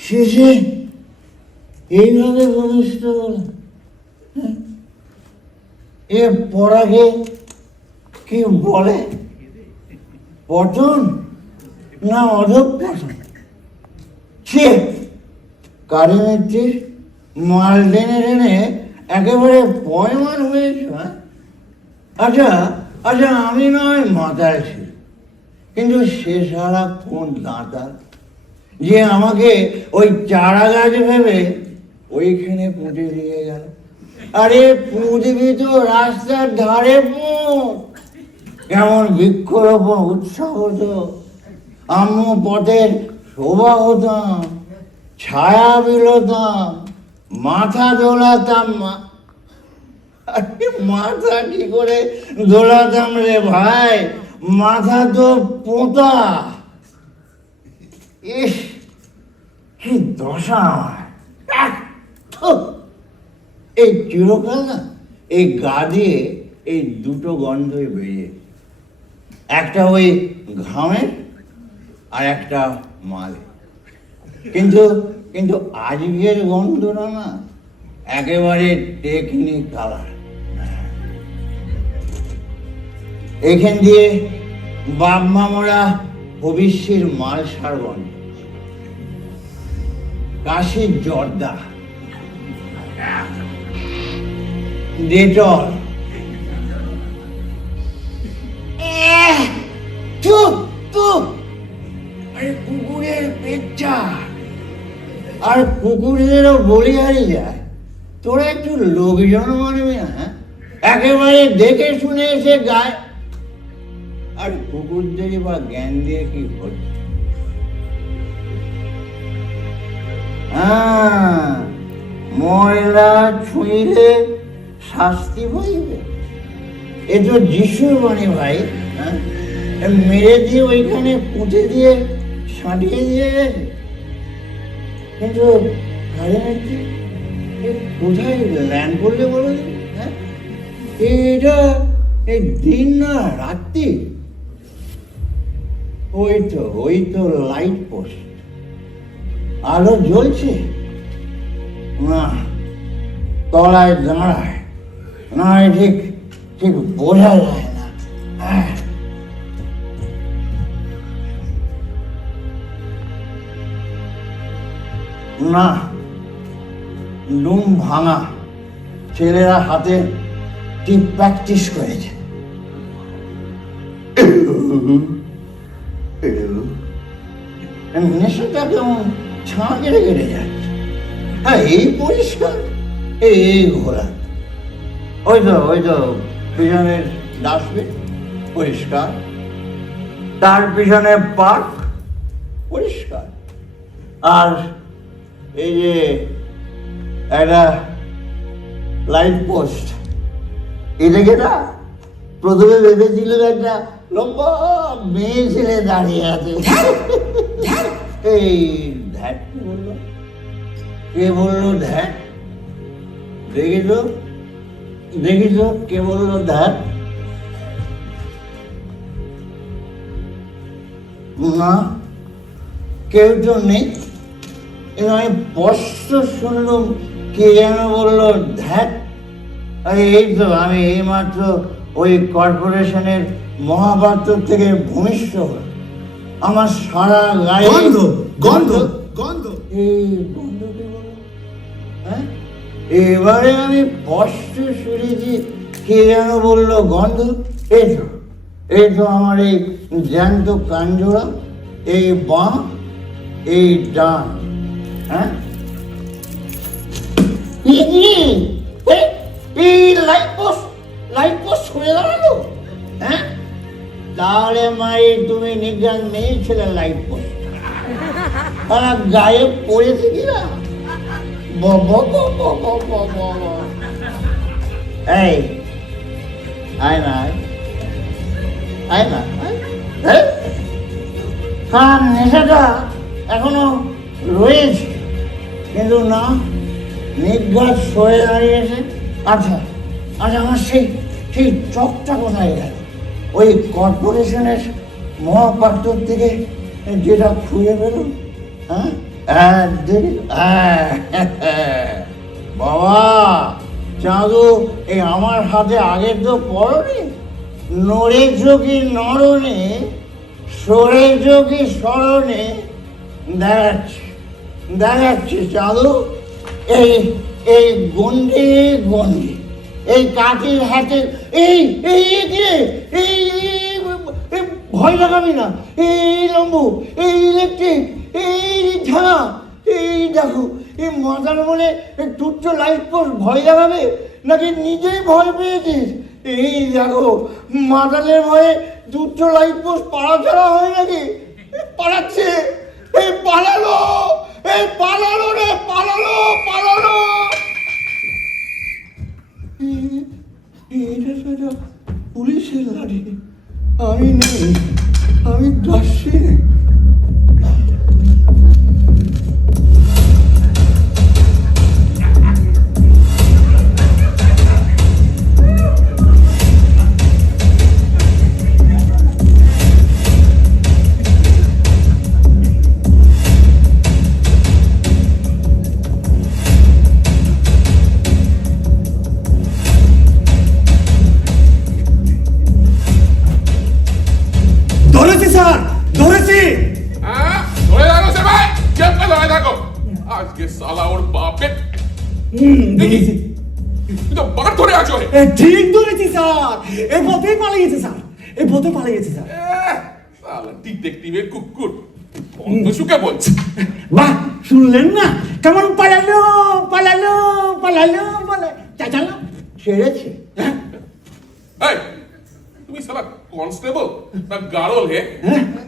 শেষে এইভাবে প্রতিষ্ঠ হল। এ পড়াকে কি বলে? পতন না অধঃপতন? সে কারি মিত্তির মাল টেনে টেনে একেবারে পয়মান হয়েছে। আচ্ছা আচ্ছা, আমি নয় মাতাল ছিল, কিন্তু সে সারা কোন দাঁতা যে আমাকে ওই চারা গাছ ভেবে ওইখানে পুঁতে দিয়ে গেল। আরে পুঁতবি তো রাস্তার ধারে কেমন বৃক্ষরোপণ উৎসাহ হতো, আম্মু পথের শোভা হতাম, ছায়া বিলোতাম, মাথা দোলাতাম। মাথা কি করে দোলাতাম রে ভাই, মাথা তো পোঁতা। ইস, কি দশা আমার! এই চিরকাল না এই গা দিয়ে এই দুটো গন্ধই বেরিয়ে, একটা ওই ঘামের আর একটা মালে। কিন্তু কিন্তু আজকের গন্ধটা না একেবারে টেকনিক্যাল। এখান দিয়ে বাপ মামরা ভবিষ্যের মাল সার গন্ধ, কাশির জর্দা, ডেটল, কুকুরের পেচ্চা। আর কুকুরেরও বলি হারিয়ে যায়, তোরা একটু লোকজন মানবি না? একেবারে দেখে শুনে এসে গায়ে। আর কুকুরদেরই বা জ্ঞান দিয়ে কি হচ্ছে? ময়লা ছুঁইলে শাস্তি পাইবে, এ তো যিশুর বাণী ভাই। মেরে দিয়ে ওইখানে পুঁতে দিয়ে সাঁটিয়ে দিয়ে গেছে। কিন্তু কোথায় ল্যান্ড করলে বলো? এটা এই দিন না রাত্রি? ওই তো লাইট পোস্ট, আলো জ্বলছে না, তলায় দাঁড়ায় না, ঠিক ঠিক বোঝা যায় না। না, লুম ভাঙা, ছেলেরা হাতে টিপ প্র্যাকটিস করেছে। নেশাটা কেমন ছাঁ কেটে কেটে যাচ্ছে। হ্যাঁ, এই পরিষ্কার, এই ঘোরা, ওই তো পিছনের ডাস্টবিন পরিষ্কার, তার পিছনে পার্ক পরিষ্কার, আর এই যে একটা লাইট পোস্ট, এটাকে না প্রথমে ভেবেছিল একটা লম্বা মেয়ে ছেলে দাঁড়িয়ে আছে। এই ধ্যাট বললো, কে বললো ধ্যাট? দেখিস কে বললো ধ্যাট? না, কেউ তো নেই। আমি স্পষ্ট শুনলাম কে যেন বললো ধ্যাট। এই তো আমি এইমাত্র ওই কর্পোরেশনের মহাপাত্র থেকে ভূমিষ্ঠ হল। আমার সারা গায়ে গন্ধ গন্ধ গন্ধ। এই গন্ধ কে বলল? হ্যাঁ, এবারে আমি স্পষ্ট শুনেছি কে যেন বললো গন্ধ। এই তো আমার এই জ্যান্ত কাঞ্জোড়া, এই বাঁ, এই ডান। হ্যাঁ, এই লাইট পোস্ট হয়ে দাঁড়ালো। হ্যাঁ, তাহলে মাই তুমি নিজ্ঞান মেয়ে ছেলে লাইট পোস্ট আর গায়ে পড়েছে কিনা? এই আয় না, হ্যাঁ, নেশাটা এখনো রয়েছে, কিন্তু না, নিজ্ঞাত সরে দাঁড়িয়েছে। আচ্ছা আচ্ছা, আমার সেই সেই চকটা কোথায় গেল? ওই কর্পোরেশনের মহাপাত্র থেকে যেটা খুঁজে পেল। হ্যাঁ দেখি, বাবা চাঁদু, এই আমার হাতে আগে তো পড়নি। নড়ে চোখি নরণে, সরে চোখি স্মরণে দেখাচ্ছে দেখাচ্ছে চাঁদু। এই এই গন্ডি গন্ডি, এই কাঠির হাতে, এই এই এই ভয় লাগাবি না, এই লম্বু, এই ইলেকট্রিক, এই ঝাড়া, এই দেখো এই মাথার মনে তুচ্ছ লাইট পোস্ট ভয় লাগাবে নাকি নিজেই ভয় পেয়েছিস? এই দেখো মাতালের ভয়ে তুচ্ছ লাইট পোস্ট পাড়া ছাড়া হয় নাকি? পালাচ্ছে, এই পালালো, এই পালালো রে, পালালো পালালো। এটা সেটা পুলিশের লাঠি, আমি নেই, আমি যাচ্ছি। ধরেছি স্যার, ধরেছি। ধরে রাখো সে ভাই, চেপে ধরে থাকো। আজকে সালা ওর বাপে ধরেছি। তুই তো বাঘ ধরে আছো। ঠিক ধরেছি স্যার, এই পথেই পালিয়েছে স্যার, এই পথে পালিয়েছে স্যার। সালা ডিটেকটিভের কুকুর অন্ত সুখে বলছে। বাহ, শুনলেন না কেমন পালালো পালালো পালালো বলে চাচালো, ছেড়েছে। এই তুমি সালা কনস্টেবল না গারল হে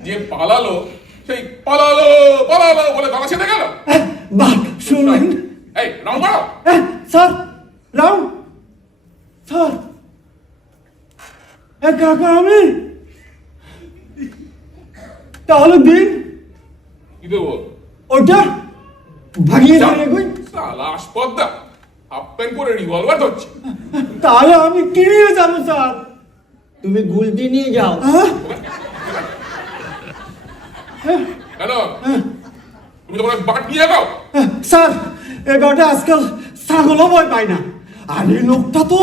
যে পালালো সেই পালালো পালালো বলে গলা ছেড়ে গেল? বাহ, শুনলেন। এই রাউন্ড মারো। স্যার রাউন্ড, স্যার একা একা আমি, তাহলে দিন কি দেবো? ওটা ভাগিয়ে দিয়ে কই। সালা আসপদ্দা হাফ প্যান্ট পরে রিভলভার ধরছে। তাহলে আমি কি নিয়ে যাবো স্যার? তুমি গুলতি নিয়ে যাও। কেন তুমি তোমার বাট নিয়ে যাও? স্যার এবারটা আজকাল ছাগলও ভয় পায় না, আর এই লোকটা তো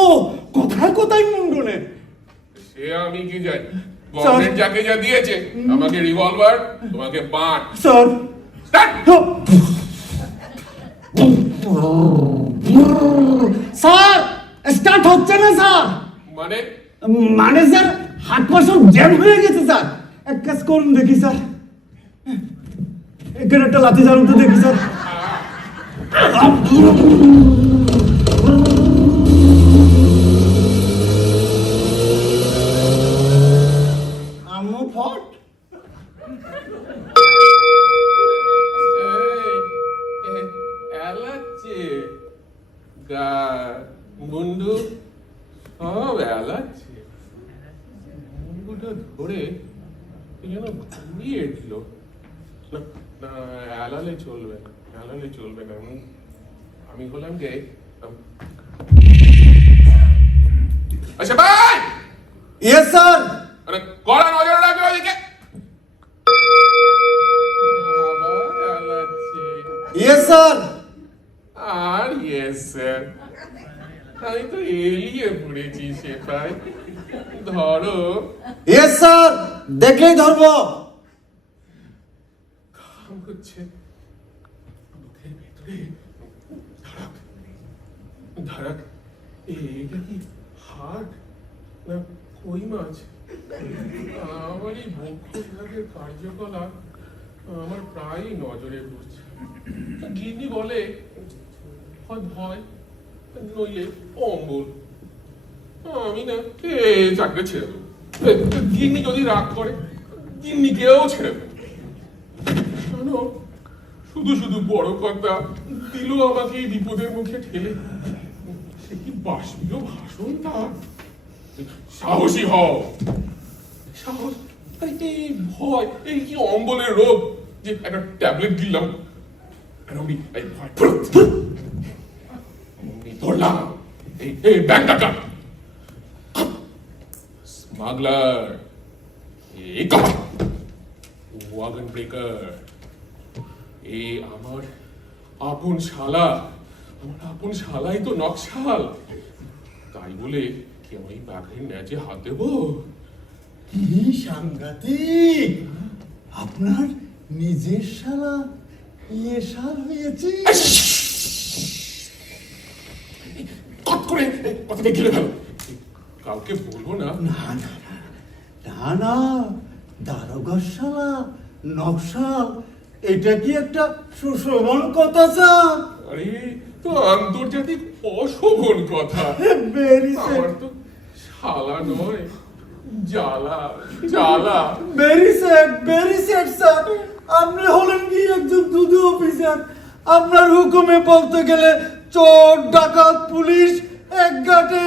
কোথায় কোথায় মুন্ডনে। সে আমি কি জানি, গভর্নমেন্ট যাকে যা দিয়েছে, আমাকে রিভলভার, তোমাকে but. Sir start. Sir start হচ্ছে না স্যার। মানে মানে স্যার হাত পা সব জ্যাম হয়ে গেছে স্যার। এক কাজ করুন দেখি স্যার, এখানে একটা লাঠি জানুন তো দেখি স্যার। আম্মু ফট। এলাচ্ছে গা মুন্ডু সব এলাচ্ছে। মুন্ডুটা ধরে যেন ঘুরিয়ে দিল। না এলালে চলবে না, এলালে চলবে না। আমি বললাম যে আচ্ছা ভাই, ইয়েস স্যার। আরে কড়া নজর রাখবে ওদিকে। আবার এলাচ্ছে। Yes sir. আর ইয়েস স্যার, আমি তো এলিয়ে পড়েছি সেটাই। ধরো। ইয়েস স্যার, দেখলেই ধরবো। কাম করছে বুকের ভেতরে ধড়াক ধড়াক। এটা কি হার্ট না কই মাছ? আমার এই বক্ষ বিভাগের কার্যকলাপ আমার প্রায়ই নজরে পড়ছে। গিন্নি বলে হয় ভয় নইলে অম্বল। আমি না চাকরি ছেড়ে দেবো। গিন্নি যদি রাগ করে গিন্নিকেও ছেড়ে দেবো। জানো, শুধু শুধু বড় কথা দিল আমাকে এই বিপদের মুখে ঠেলে। সে কি বাষ্পীয় ভাষণ তার! সাহসী হও, সাহস। এই ভয়, এই কি অম্বলের রোগ যে একটা ট্যাবলেট দিলাম আর আমি এই ভয় ধরলাম। এই ব্যাংক ডাকাত, স্মাগলার, এই ওয়াগন ব্রেকার, এই আমার আপন শালা, আমার আপন শালাই তো নকশাল, তাই বলে কি আমি বাঘের ন্যাচে হাত দেবো? কি সাংঘাতিক! আপনার নিজের শালা ইয়ে শাল হয়েছে। কট করে কথাটা ঘিরে ফেলো, কাউকে বলবো না। না না না, না না, দারোগার শালা নকশাল, এটা কি একটা সুশোভন কথা স্যার? আরে তো আন্তর্জাতিক অশোভন কথা। ভেরি আমার তো শালা নয়, জ্বালা জ্বালা। Very sad sir. আপনি হলেন কি একজন দুদু অফিসার? আপনার হুকুমে বলতে গেলে চোর ডাকাত পুলিশ এক গাটে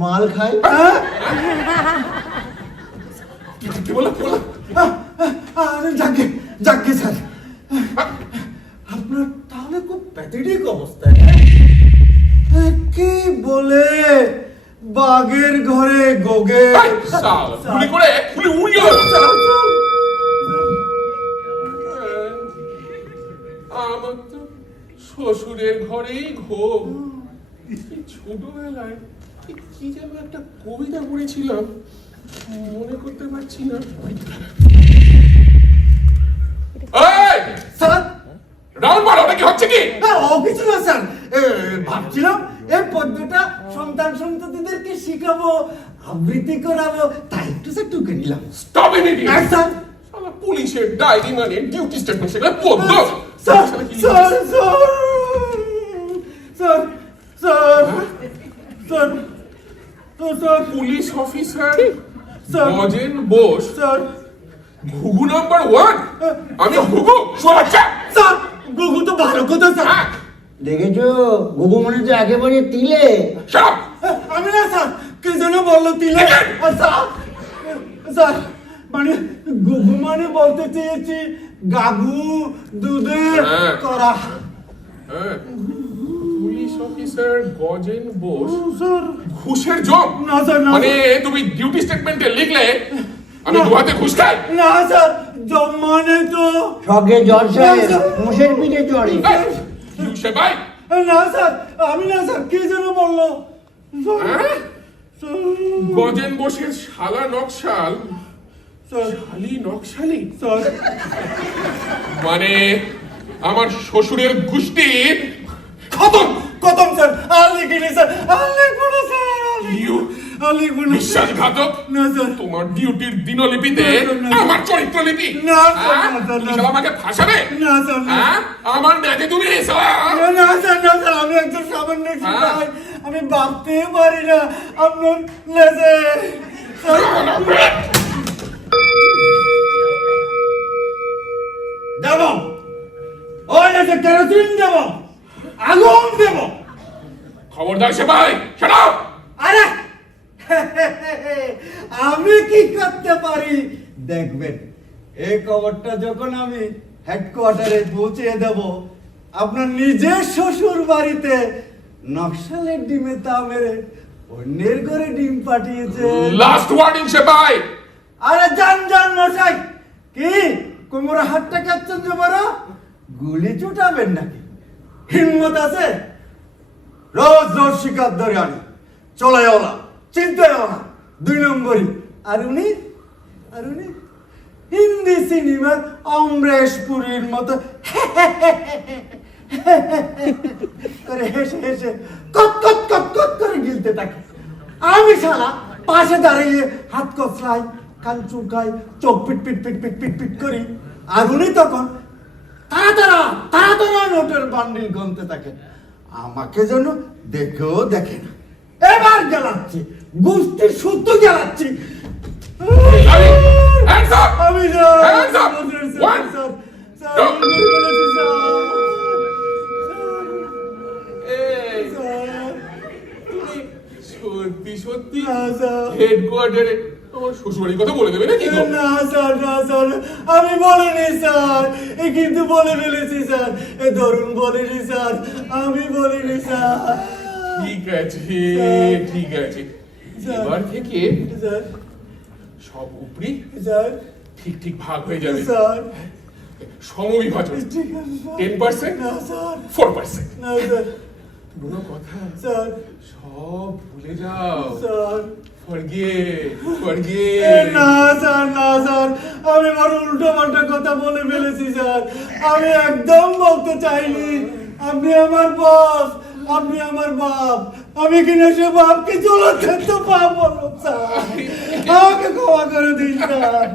মাল খাই। হ্যাঁ? কি বললা? আরে যাকে যাকে স্যার, আপনার তাহলে খুব প্যাথেটিক অবস্থা। কি বলে বাঘের ঘরে গোগে। শালা গুলি করে গুলি উড়িয়ে দেবো। আমার তো শ্বশুরের ঘরেই ঘোম। ছোটবেলায় কি যেন একটা কবিতা পড়েছিলাম, মনে করতে পারছি না। এই স্যার, রাউন্ড মারো, ওটা কি হচ্ছে কি? ও কিছু না স্যার, ভাবছিলাম এই পদ্যটা সন্তান সন্ততিদেরকে শিখাবো, আবৃত্তি করাবো, তাই একটু স্যার টুকে নিলাম। Stop it idiot. স্যার শালা পুলিশের ডায়েরি মানে ডিউটি স্টেটমেন্ট, সেটা পদ্য। স্যার শালা কি sir sir sir sir sir sir police officer sir Gajen Bose, sir ঘুঘু নাম্বার 1। আমি ঘুঘু শোনাচ্ছা। স্যার, গুগু তো ভালো কথা স্যার। দেখেছো গুগু মনে তো একেবারে তিলে। শালা আমি না স্যার, কে যেন বললো তিলে। স্যার স্যার, মানে গুগু মানে বলতে চেয়েছি গাগু দুধে হ্যাঁ। করা। Police officer Gajen Bose sir ঘুষের জম। না স্যার, না মানে স্যার। তুমি ডিউটি স্টেটমেন্টে লিখলে আমি না। দুহাতে ঘুষ খাই? না স্যার, জম্মানে তো সঙ্গে জলসায় মোষের পিঠে চড়ে। ইউসে ভাই, না স্যার, আমি না স্যার, কে যেন বললো। হ্যাঁ? স্যার, গজেন বোসের শালা নকশাল, স্যার শালি নকশালি, স্যার মানে আমার শ্বশুরের গোষ্ঠী খতম খতম স্যার, আর লিখিনি স্যার, আর লিখবো না স্যার, ইউ আর লিখবো না। বিশ্বাসঘাতক। না স্যার, তোমার ডিউটির দিনলিপিতে না, না, আমার চরিত্রলিপি। না, স্যার, হ্যাঁ? না, স্যার, তুমি না। শালা আমাকে ফাঁসাবে? না স্যার, না। হ্যাঁ? আমার নেটে তুমি শালা। না স্যার, না স্যার, আমি একজন সামান্য সিপাহি, আমি ভাবতে পারি না আপনার লেজে। দেব ওই লেজে কেরোসিন দেব, আগুন দেব। খবরদার সে ভাই, shut up! আরে আমি কি করতে পারি দেখবেন। এই খবরটা যখন আমি হেডকোয়ার্টারে পৌঁছে দেব, আপনার নিজের শ্বশুর বাড়িতে নকশালের ডিমে তা মেরে অন্যের ঘরে ডিম পাঠিয়েছে। লাস্ট ওয়ার্নিং সে ভাই। আরে জান জান মশাই, কি কোমরে হাতটা কাচ্ছেন যে বড়, গুলি চুটাবেন নাকি? হিম্মত আছে? রোজ রোজ শিকার ধরে আনি, চলে যাও না, চিনতে যাও না, 2 নম্বরই। আর উনি হিন্দি সিনেমার অমরেশ পুরীর মতো করে হেসে হেসে কত কত কত কত করে গিলতে থাকে। আমি শালা পাশে দাঁড়িয়ে হাত কচলাই, কান চুলকাই, চোখ পিট পিট পিট পিট পিট পিট করি। আর উনি তখন তারা নোটের বান্ডিল গনতে থাকে। আমাকে যেন দেখেও দেখে না। এবার জ্বালাচ্ছি, গুষ্টির শুদ্ধ জ্বালাচ্ছি। Hands up! আমি Hands up! One, two. এই, তুমি সত্যি সত্যি হেডকোয়ার্টারে আমার শ্বশুরবাড়ির কথা বলে দেবে নাকি গো? না স্যার, আমি বলিনি স্যার, এ কিন্তু বলে ফেলেছি স্যার, এ ধরুন বলিনি স্যার, আমি বলিনি স্যার। ঠিক আছে ঠিক আছে এবার থেকে স্যার সব উপরি স্যার ঠিক ঠিক ভাগ হয়ে যাবে স্যার সমবিভাজন ঠিক আছে স্যার 10% না স্যার 4% না স্যার পুরো কথা স্যার সব ভুলে যাও স্যার forget না স্যার না স্যার আমি বড় উল্টো পাল্টা কথা বলে ফেলেছি স্যার আমি একদম বলতে চাইনি আপনি আমার বস আপনি আমার বাপ আমি কিনা সে বাপকে চলাতে তো পাপ বলো স্যার আমাকে ক্ষমা করে দিন স্যার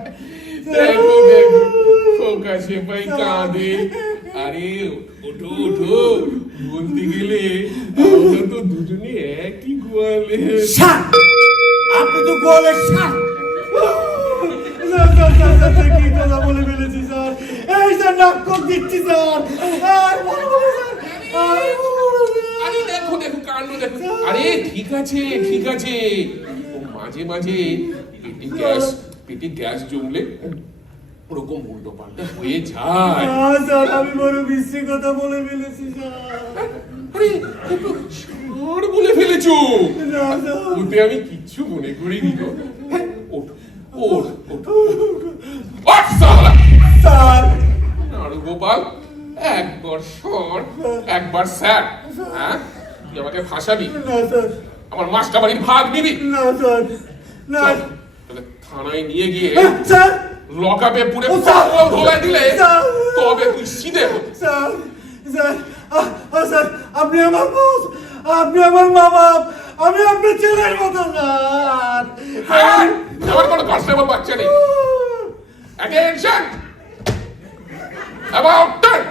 দেখো দেখো খোকা সেপাই কাঁদে আরে ওঠো ওঠো বলতে গেলে আমরা তো দুজনে একই গোয়ালে স্যার আপনি তো গোলে স্যার স্যার কি কথা বলে ফেলেছি স্যার এই স্যার নাক দিচ্ছি স্যার আর বলবো না, স্যার আর বলবো না, স্যার। আরে দেখো দেখো কাণ্ড দেখো আরে ঠিক আছে ও মাঝে মাঝে পেটে গ্যাস জমলে ওরকম উল্টো পাল্টা হয়ে যায় স্যার আমি বড় বিশ্রী কথা বলে ফেলেছি স্যার আরে একটু ছাড় বলে ফেলেছো না স্যার ওতে আমি কিচ্ছু মনে করিনি গো হ্যাঁ, ওঠ ওঠ ওঠ ওঠ সালা স্যার নাড়ু গোপাল একবার সর একবার স্যার হ্যাঁ তুই আমাকে ফাঁসাবি না স্যার আমার মাস্টার বাড়ির ভাগ নিবি না স্যার না চল, তোকে থানায় নিয়ে গিয়ে স্যার লকআপে পুরে ও স্যার! পাগল ধোলাই দিলে স্যার! তবে তুই সিধে হবি। স্যার স্যার স্যার আপনি আমার বস আপনি আমার মা বাপ আমি আপনার ছেলের মতো স্যার হ্যাঁ, আমার কোনো কনস্টেবল বাচ্চা নেই attention about turn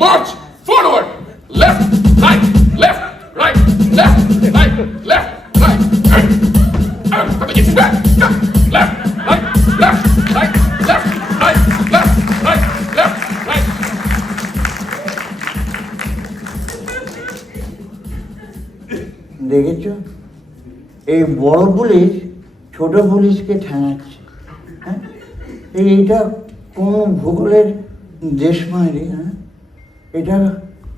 march forward left right left right left right left right left right left right left right left right left right দেখেছ এই বড় পুলিশ ছোট পুলিশকে ঠেঙাচ্ছে হ্যাঁ এইটা কোন ভূগোলের দেশ মায়েরি হ্যাঁ এটা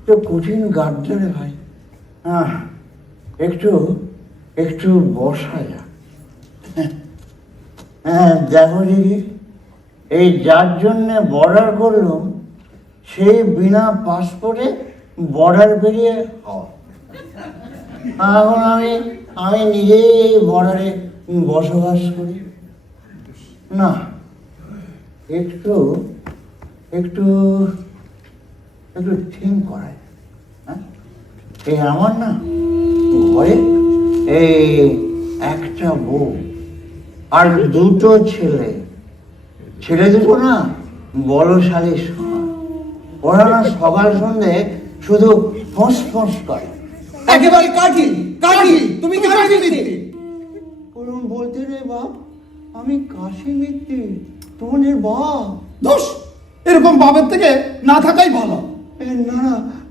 তো কঠিন গাদ্দারে ভাই হ্যাঁ একটু একটু বসা যাক হ্যাঁ দেখো দিদি এই যার জন্যে বর্ডার করলাম সেই বিনা পাসপোর্টে বর্ডার পেরিয়ে হওয়া এখন আমি নিজেই এই বর্ডারে বসবাস করি না একটু একটু একটু থিঙ্ক করায় হ্যাঁ এই আমার না ঘরে এই একটা বউ আর দুটো ছেলে দুটো না বলশালী সমান ওরা না সকাল সন্ধে শুধু ফোঁস ফোঁস করে একেবারে কাঠি তুমি কাঠি মিথ্যে ওরম বলতে রে বাপ আমি কাশি মিত্তি তোমাদের বাপ দোষ এরকম বাবার থেকে না থাকাই ভালো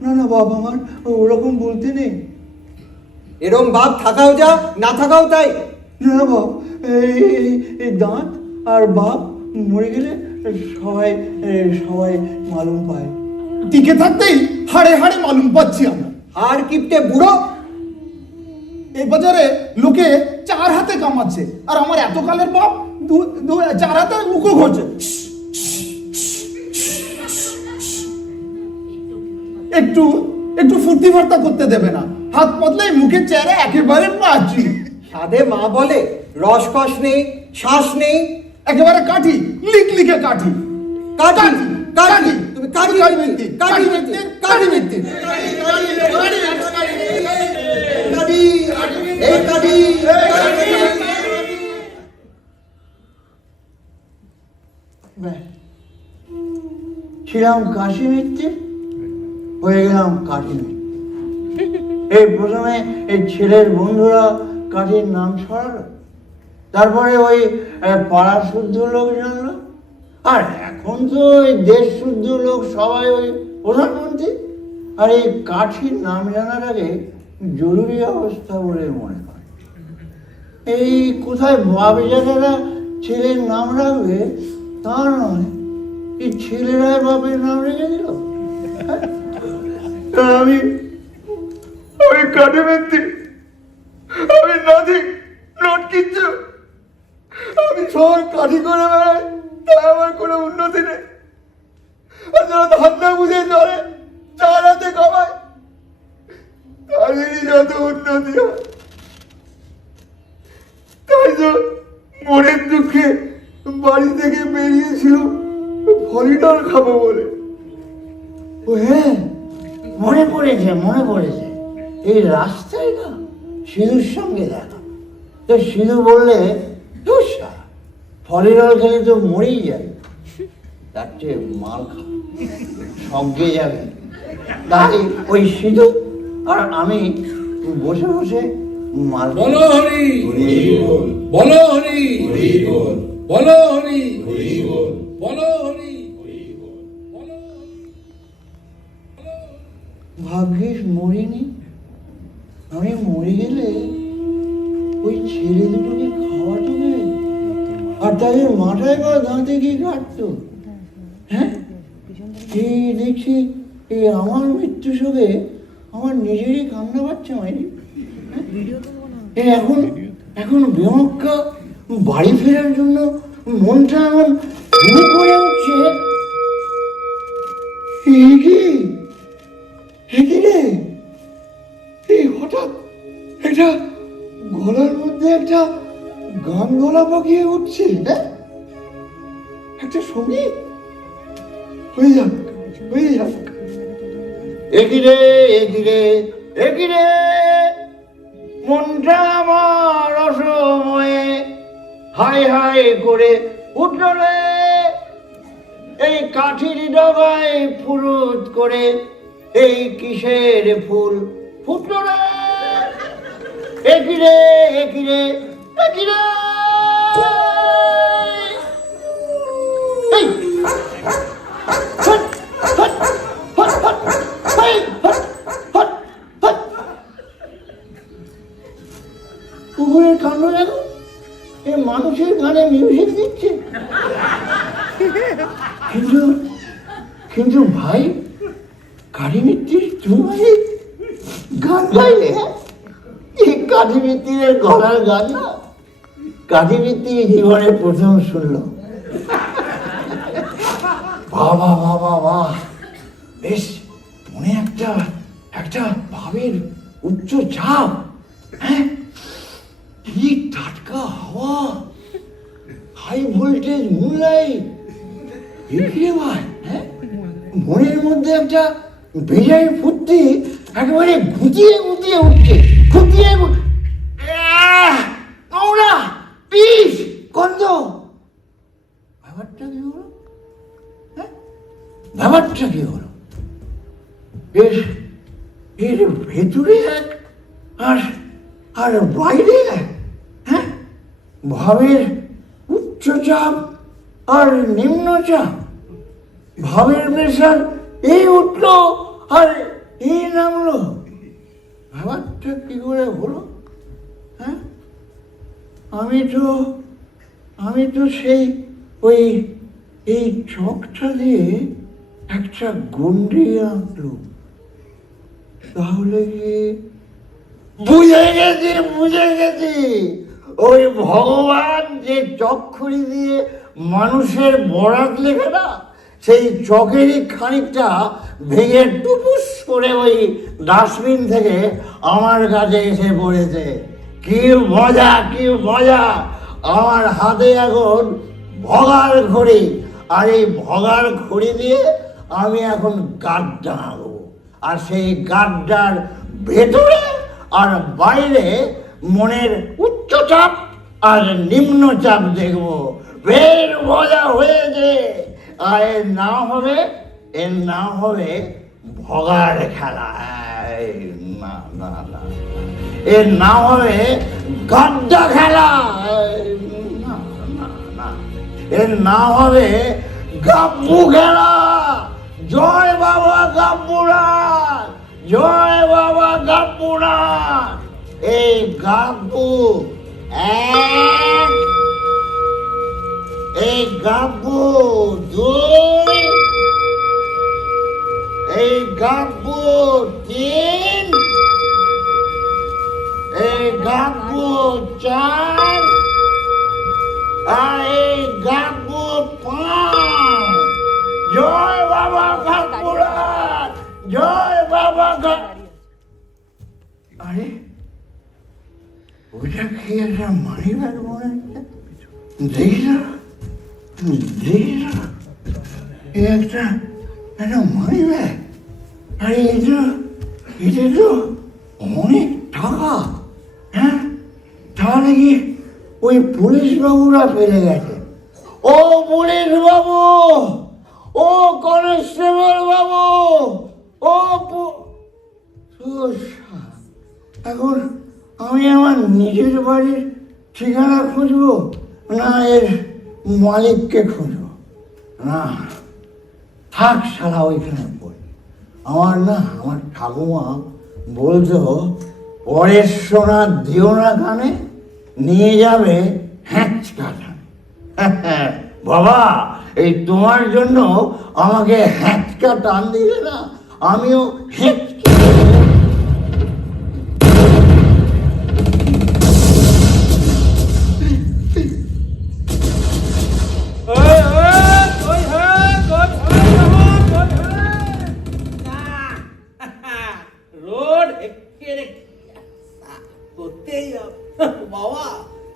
না বাপ আমার ওরকম বলতে নেই এরকম বাপ থাকাও যা না থাকাও তাই না বাপ এই দাঁত আর বাপ মরে গেলে সবাই মালুম পায় টিকে থাকতেই হাড়ে হাড়ে মালুম পাচ্ছি আমরা। আর কিপটে বুড়ো এই বাজারে লোকে 4 হাতে কামাচ্ছে আর আমার এতকালের বাপ 4 হাতে মুখো ঘষছে। একটু ফুর্তি ফার্তা করতে দেবে না, হাত পাতলেই মুখের চেহারা একেবারে পাচ্ছি। সাধে মা বলে রসকস নেই, শ্বাস নেই, একেবারে কাঠি, লিখে কাঠি। কাঠি তুমি কাঠি মিথ্যে কাঠি মিথ্যে এই কাঠি ব্যাস, ছিলাম কাশি মিত্তি হয়ে গেলাম কাঠি মিত্তি। এই প্রথমে এই ছেলের বন্ধুরা কাঠির নাম ছড়ালো, তারপরে ওই পাড়া শুদ্ধ লোক জানলো, আর এখন তো ওই দেশ শুদ্ধ লোক সবাই ওই প্রধানমন্ত্রী। আর এই কাঠির নাম জানার আগে জরুরি অবস্থা বলে মনে হয়। এই কোথায় বাপজাদারা ছেলের নাম রাখবে তা নয়, এই ছেলেরাই বাপের নাম রেখে দিল। তা আমি কাঠে মিথ্যে, আমি নাথিং, নট কিচ্ছু। আমি শহর কাঠি করে বেড়াই, তাই আমার কোনো উন্নতি নেই। আর যারা ধান্দা বুঝে চলে, চার হাতে কামায়, তাদেরই যত উন্নতি হয়। তাই তো মনের দুঃখে বাড়ি থেকে বেরিয়েছিল ফলিডর খাবো বলে। ও হ্যাঁ, মনে পড়েছে, এই রাস্তায় না সিধুর সঙ্গে দেখা। তো সিধু বললে, ফলিডর খেলে তো মরেই যায়, তার চেয়ে মাল খা, সঙ্গে যাবে। তাই ওই সিধু আর আমি বসে বসে মাল বলো হরি, বলো হরি, বলো হরি, বলো হরি। ভাগ্যিস মরিনি। আমি মরে গেলে ওই ছেলে দুটোকে খাওয়াতো কে? আর তাদের মাথায় বা দাঁতে কি কাটতো? হ্যাঁ, এই দেখছি এই আমার মৃত্যু শোকে আমার নিজেরই কান্না পাচ্ছে মাইরি। এখন বেমক্কা বাড়ি ফেরার জন্য মনটা এমন শুরু করে উঠছে। কি রে, এই হঠাৎ একটা গলার মধ্যে একটা গান গলা পাকিয়ে উঠছে। হ্যাঁ, একটা সঙ্গীত হয়ে যাক। একই রে মনটা আমার অসময়ে হাই হাই করে উঠল রে, এই কাঠির ডগায় ফুরুত করে এই কিসের ফুল ফুটল রে। একই রে এই হট, হট, হট, হট, এই হট, হট, হট। কুকুরের কাণ্ড দেখো, এ মানুষের গানে মিউজিক দিচ্ছে। কিন্তু ভাই, কাঠি মিত্তির তুমি গান গাইলে? এই কাঠি মিত্তির গলার গান না, কাঠি মিত্তি জীবনে প্রথম শুনলো। বাহ, বেশ মনে একটা ভাবের উচ্চ চাপ। হ্যাঁ, কি টাটকা হাওয়া, হাই ভোল্টেজ মুনলাইট। ভাই, হ্যাঁ, মনের মধ্যে একটা বেজায় ফুর্তি একেবারে গুটিয়ে উঠছে। নোংরা পিস গন্ধ। ব্যাপারটা কি হলো? এর ভেতরে এক আর বাইরে এক। হ্যাঁ, ভাবের উচ্চচাপ আর নিম্নচাপ। ভাবের প্রেশার এই উঠলো আর এই নামলো। ব্যাপারটা কি করে হলো? হ্যাঁ, আমি তো সেই এই চকটা দিয়ে একটা গন্ডি আঁকলো। তাহলে কি বুঝে গেছি ওই ভগবান যে চক্ষুরি দিয়ে মানুষের বরাত লেখে না, সেই চকেরই খানিকটা ভেঙে টুপুস করে ওই ডাস্টবিন থেকে আমার কাছে এসে পড়েছে। কি মজা! আমার হাতে এখন ভগার ঘড়ি, আর এই ভগার ঘড়ি দিয়ে আমি এখন গাড্ডা আঁকবো। আর সেই গাড্ডার ভেতরে আর বাইরে মনের উচ্চচাপ আর নিম্নচাপ দেখবো। বের মজা হয়েছে। আর এর নাম হবে ভগার খেলা। না, এর নাম হবে গাড্ডা খেলা। না, এর নাম হবে গাব্বু খেলা। জয় বাবা গাব্বুনাথ, জয় বাবা গাব্বুনাথ। এই গাব্বু এক, এই গাব্বু দুই, এই গাব্বু তিন, আরে ওটা কি একটা মানি ব্যাগ মনে হচ্ছে? দেখি না, দেখি না, এই একটা মানি ব্যাগ। আরে এটা তো অনেক টাকা। হ্যাঁ, তাহলে কি ওই পুলিশ বাবুরা ফেলে গেছে? ও পুলিশ বাবু, ও কনস্টেবল বাবু, ও এখন আমি আমার নিজের বাড়ির ঠিকানা খুঁজবো না এর মালিককে খুঁজবো? না, থাক শালা ওইখানে পড়ি। আমার ঠাকুমা বলতো, পরের সোনা দিও না কানে, নিয়ে যাবে হ্যাঁচকা টানে। বাবা, এই তোমার জন্য আমাকে হ্যাঁচকা টান দিলে না, আমিও হ্যাঁচকা। রোড একেবারে করতেই হবে বাবা।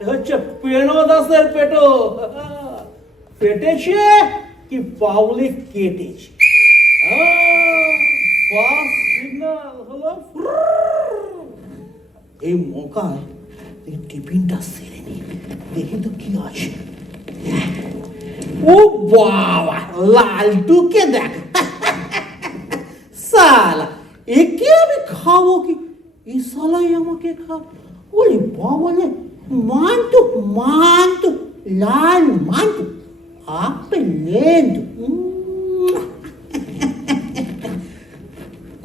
হচ্ছে পেনো দাসের পেটো পেটেছে কি পাবলিক কেটেছে। ফার্স্ট সিগন্যাল হলো এই মৌকায় টিফিনটা সেরে নি, দেখি তো কি আছে। ও বাবা, লালটুকে দেখ সালা, একে আমি খাবো কি? এই সালাই আমাকে খাবো? ওরে বাবা রে, মান্তু মান্তু লাল মান্তু আপেলেন্দ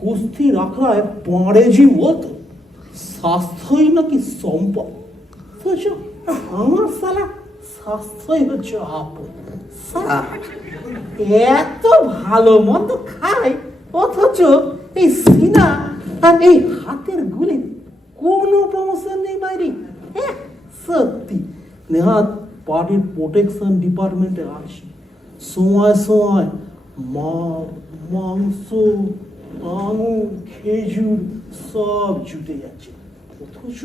কুস্তি রাখরায় পাঁড়েজি বলতো স্বাস্থ্যই নাকি সম্পদ। আমার সালা স্বাস্থ্যই হচ্ছে আপদ। এত ভালো মন্দ খায়, অথচ এই সিনা আর এই হাতের গুলি কোনো প্রমোশন নেই বাইরে। সত্যি নেহাত পার্টির প্রোটেকশন ডিপার্টমেন্টে আছে, সময় সময় মাল, মাংস, আঙুর, খেজুর সব জুটে যাচ্ছে। অথচ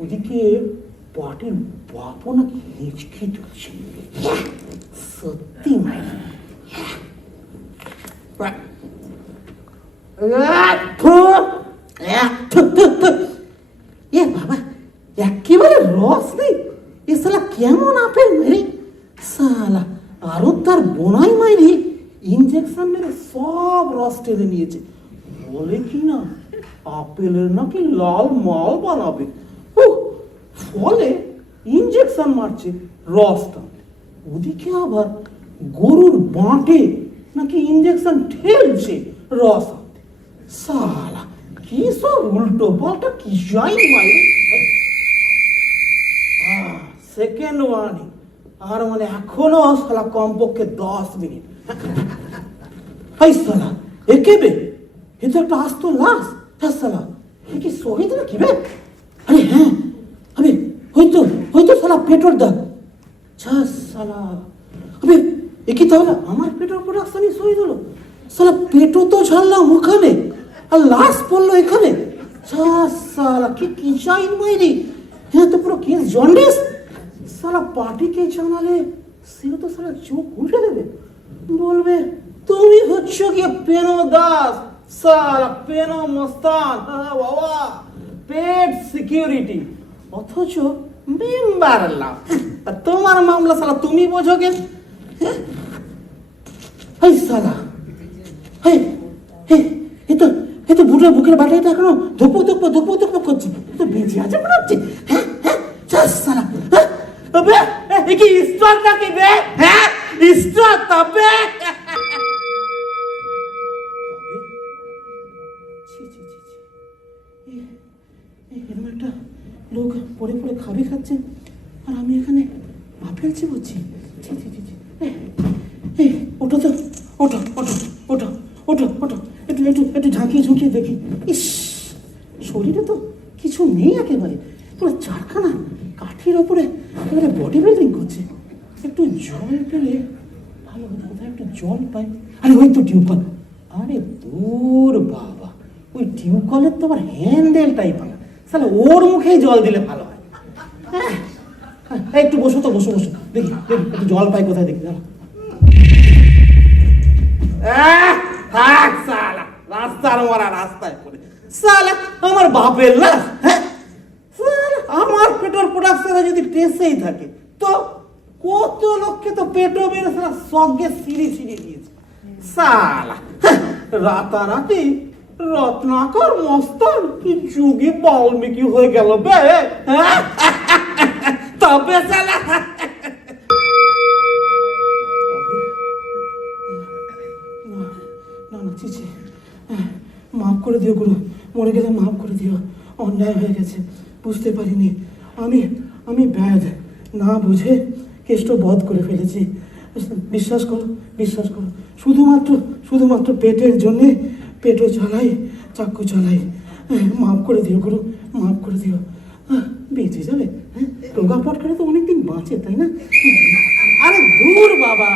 ওদিকে পার্টির বাপও নাকি হেঁচকে তুলছে। সত্যি মাই বাবা, একেবারে রস নেই। এ সালা কেমন আপেল মেরে সালা, আরো তার বোনাই মাইরি ইঞ্জেকশন মেরে সব রস টেনে নিয়েছে। বলে কি না আপেলের নাকি লাল মাল বানাবে। ফলে ইঞ্জেকশন মারছে রসটা। ওদিকে আবার গরুর বাঁটে নাকি ইঞ্জেকশন ঠেলছে রস আনতে। সালা কি সব উল্টো পাল্টা কি যাই মাইরে। সেকেন্ড ওয়ার্নিং, আর মানে এখনো সালা কমপক্ষে 10 মিনিট। হাই সালা, একে বে, এ তো একটা আস্ত লাশ। হ্যাঁ সালা, এ কি শহীদ না কি বে? আরে হ্যাঁ, আবে হয়তো সালা পেট্রোল দাগ। সালা, আবে এ কি তাহলে আমার পেট্রোল প্রোডাকশনই শহীদ হলো? সালা পেটও তো ছাড়লাম ওখানে, আর লাশ পড়লো এখানে। সালা কি চাই মাইরি। হ্যাঁ তো পুরো কেস জন্ডিস। সালা পার্টিকে জানালে সেও তো সালা চোখ উল্টে দেবে, বলবে তুমি হচ্ছ গিয়ে পেনো দাস, সালা পেনো মস্তান বাবা, পেট সিকিউরিটি, অথচ মেম্বার লাভ। তোমার মামলা সালা তুমি বোঝোগে। এই সালা, এই তো বুটের বুকের বাটাইটা এখনো ধুপুক করছে, তো বেঁচে আছে মনে হচ্ছে। হ্যাঁ সালা, কি স্টক নাকি বে? হ্যাঁ স্টক তবে একটা লোক পরে খাবে খাচ্ছে, আর আমি এখানে আপেল চিবোচ্ছি। ওটা তো ওটা একটু ঝাঁকিয়ে দেখি। ইস, শরীরে তো কিছু নেই একেবারে, পুরো চারখানা কাঠির ওপরে এবারে বডি বিল্ডিং করছে। একটু জল পেলে ভালো হতো, কোথায় একটু জল পাই। আরে ওই তো টিউবওয়েল। আরে দূর বাবা, ওই টিউবকলের তো আবার হ্যান্ডেলটাই ভালো, তাহলে ওর মুখেই জল দিলে ভালো হয়। হ্যাঁ, হ্যাঁ, একটু বসো তো, বসো বসো, দেখি দেখি একটু জল পাই কোথায়, দেখি জানো। থাক সালা, রাস্তার মারা রাস্তায় পড়ে সালা আমার বাপের লাশ। হ্যাঁ সালা, আমার পেট্রোল প্রোডাকশনে যদি টেসেই থাকে তো কত লোককে তো পেট্রো মেরে সালা সঙ্গে সিঁড়ি দিয়েছে সালা। হ্যাঁ, রাতারাতি রত্নাকর মস্তান কি যুগে বাল্মীকি হয়ে গেল বে। হ্যাঁ তবে সালা না না চিচি, মাফ করে দিও গুরু, মরে গেলে মাফ করে দিও, অন্যায় হয়ে গেছে, বুঝতে পারিনি। আমি ব্যাধ না বুঝে কেষ্ট বধ করে ফেলেছি। বিশ্বাস করো, বিশ্বাস করো, শুধুমাত্র পেটের জন্যে পেটও চালাই, চাক্কু চালাই। মাফ করে দিও গুরু, মাফ করে দিও। বেঁচে যাবে, হ্যাঁ, রোগা পটকারে তো অনেকদিন বাঁচে, তাই না? আরে দূর বাবা,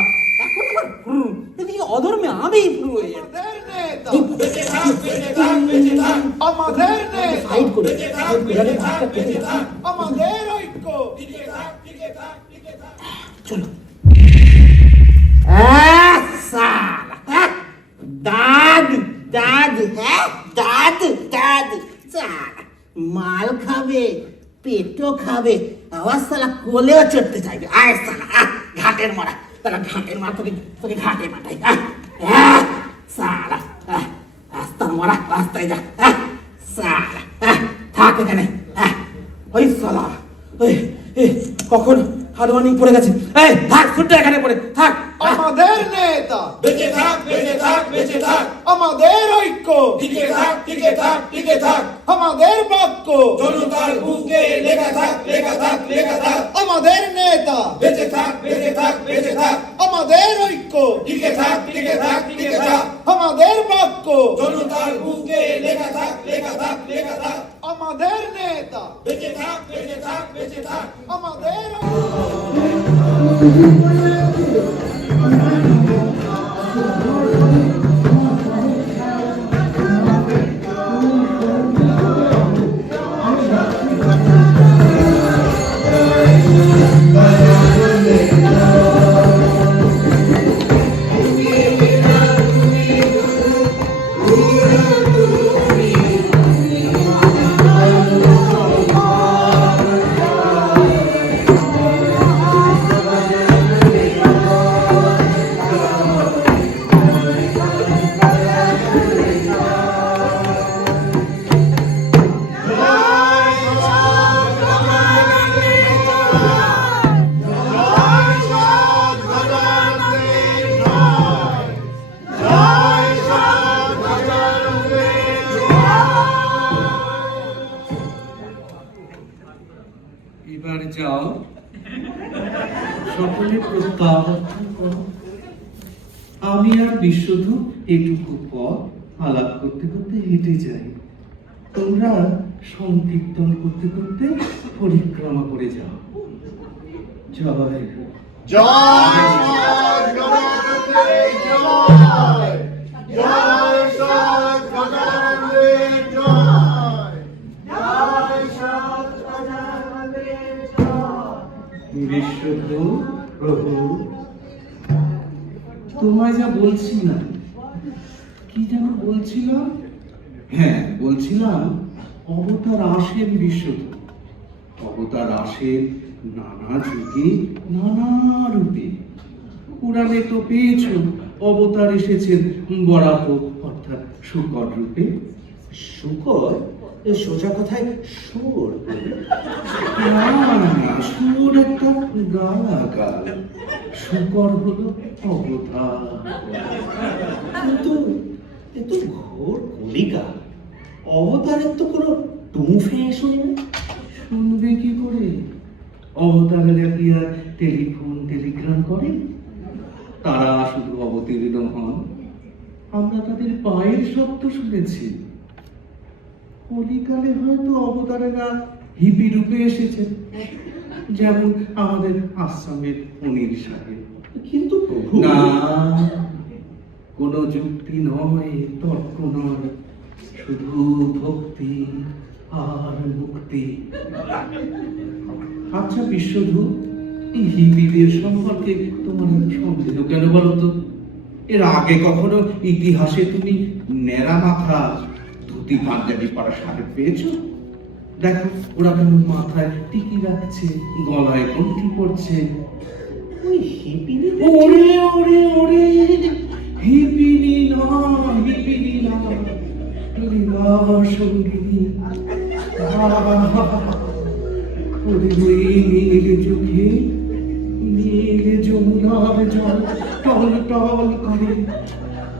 এখন আমার ফ্রু, এদিকে অধর্মে আমি ফ্রু হয়ে যাচ্ছি। আমাদের নেতা, সাইড করে আরে ধাক্কা কেটে যাচ্ছে। আমাদের ঐক্য। চলো। সালা দাদ মাল খাবে, পেটও খাবে, আবার সালা কোলেও চড়তে চাইবে। আয় সালা ঘাটের মারা, তাহলে ঘাটের মারা, তোকে ঘাটে মাঠাই। সালা রাস্তার মারা, রাস্তায় যা সালা, থাক এখানে। ওই সালা কখন হারওয়ানিং পড়ে গেছে। এই থাক, ছুটে এখানে পড়ে থাক। আমাদের নেতা, বেঁচে থাক, বেঁচে থাক, বেঁচে থাক। আমাদের ঐক্য, টিকে থাক, টিকে থাক, টিকে থাক। আমাদের বাক্য, জনতার বুকে লেখা থাক, লেখা থাক, লেখা থাক। আমাদের নেতা, বেঁচে থাক, বেঁচে থাক, বেঁচে থাক। আমাদের ঐক্য, টিকে থাক, টিকে থাক, টিকে থাক। আমাদের বাক্য, জনতার বুকে লেখা থাক, লেখা থাক, লেখা থাক। আমাদের নেতা, বেঁচে থাক, বেঁচে থাক, বেঁচে থাক। আমাদের এবার যাও, সকলে প্রত্যাবর্তন করো। আমি আর বিশ্বধূ এটুকু পথ আলাপ করতে করতে হেঁটে যাই, তোমরা সংকীর্তন করতে করতে পরিক্রমা করে যাও। জয় বিশ্বধূ প্রভু, তোমায় যা বলছিলাম, কি যেন বলছিলাম? হ্যাঁ, বলছিলাম অবতার আসেন বিশ্বধূ, অবতার আসেন নানা যুগে নানা রূপে। পুরাণে তো পেয়েছ অবতার এসেছেন বরাহ অর্থাৎ শুকর রূপে। শুকর সোজা কথায় সুর। না, সুর একটা গালাগাল, শুকর হলো অবতার। কিন্তু এ তো ঘোর কলিকা, অবতারের তো কোনো টুমফে শুনি না। শুনবে কি করে? অবতারেরা কি আর টেলিফোন টেলিগ্রাম করে? তারা শুধু অবতীর্ণ হন, আমরা তাদের পায়ের শব্দ শুনেছি। কলিকালে হয়তো অবতারেরা হিপি রূপে এসেছেন, যেমন আমাদের আসামের অনিল সাহেব। কিন্তু প্রভু, না, কোনো যুক্তি নয়, তর্ক নয়, শুধু ভক্তি আর মুক্তি। আচ্ছা বিশ্বধু, এই হিন্দিদের সম্পর্কে তোমার সন্দেহ কেন বলো তো? এর আগে কখনো ইতিহাসে তুমি ন্যাড়া মাথা ধুতি পাঞ্জাবি পরা সাহেব পেয়েছো? দেখো ওরা কেমন মাথায় টিকি রাখছে, গলায় কণ্ঠি পড়ছে। ওই হিপিনি, ওরে ওরে ওরে, হিপিনি না, হিপিনি না, লীলা সঙ্গিনী। ওরে ওই নীল চোখে নীল যমুনার জল টল টল করে।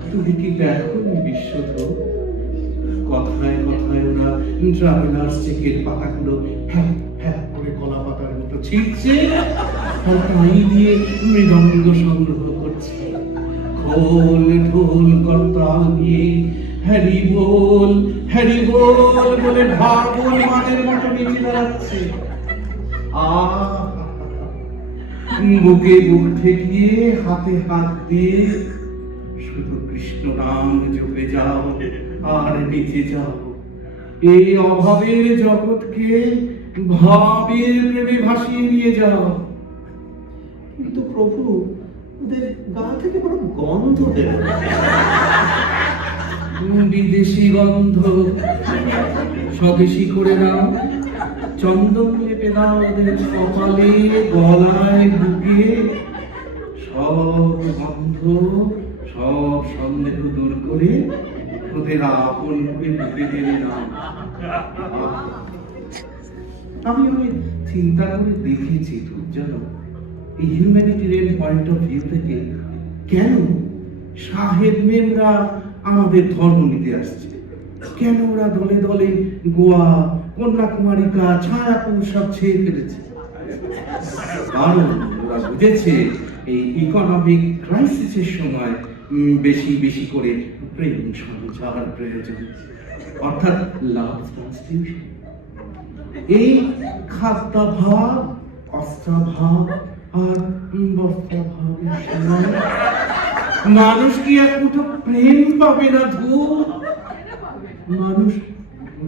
তুমি কি দেখো বিশ্বধ? কথায় কথায় ওরা ট্রাভেলার্স চেকের পাতাগুলো ফ্যাপ ফ্যাপ করে কলা পাতার মতো ছিঁড়ছে, আর তাই দিয়ে মৃদঙ্গ সংগ্রহ করছে। খোল ঢোল করতাল নিয়ে হ্যারি বল বলে ভাগল মানের মতো নেচে দাঁড়াচ্ছে। বুকে বুক ঠেকিয়ে হাতে হাত দিয়ে শুধু কৃষ্ণ নাম জপে যাও আর নিচে যাও। এই অভাবের জগৎকে ভাবের প্রেমে ভাসিয়ে নিয়ে যাও। কিন্তু প্রভু, ওদের গা থেকে বড় গন্ধ বের হয়। বিদেশি গন্ধ স্বদেশি করে নাও, চন্দন লেপে দাও ওদের কপালে, গলায়, বুকে। সব গন্ধ, সব সন্দেহ দূর করে ওদের আপন রূপে বুকে টেনে নাও। আমি চিন্তা করে দেখেছি, তুমি জানো, এই হিউম্যানিটেরিয়ান পয়েন্ট অফ ভিউ থেকে কেন সাহেব মেমরা আমাদের ধর্ম নিতে আসছে, কেন ওরা দলে দলে গোয়া, কন্যাকুমারিকা, ছায়াপুর সব ছেড়ে ফেলেছে। কারণ ওরা বুঝেছে এই ইকোনমিক ক্রাইসিসের সময় বেশি বেশি করে প্রেম সঞ্চার প্রয়োজন, অর্থাৎ লাভ ট্রান্সফিউশন। এই খাদ্যাভাব, অস্ত্রাভাব আর বস্ত্রাভাবের সময় মানুষ কি এক মুঠো প্রেম পাবে না? মানুষ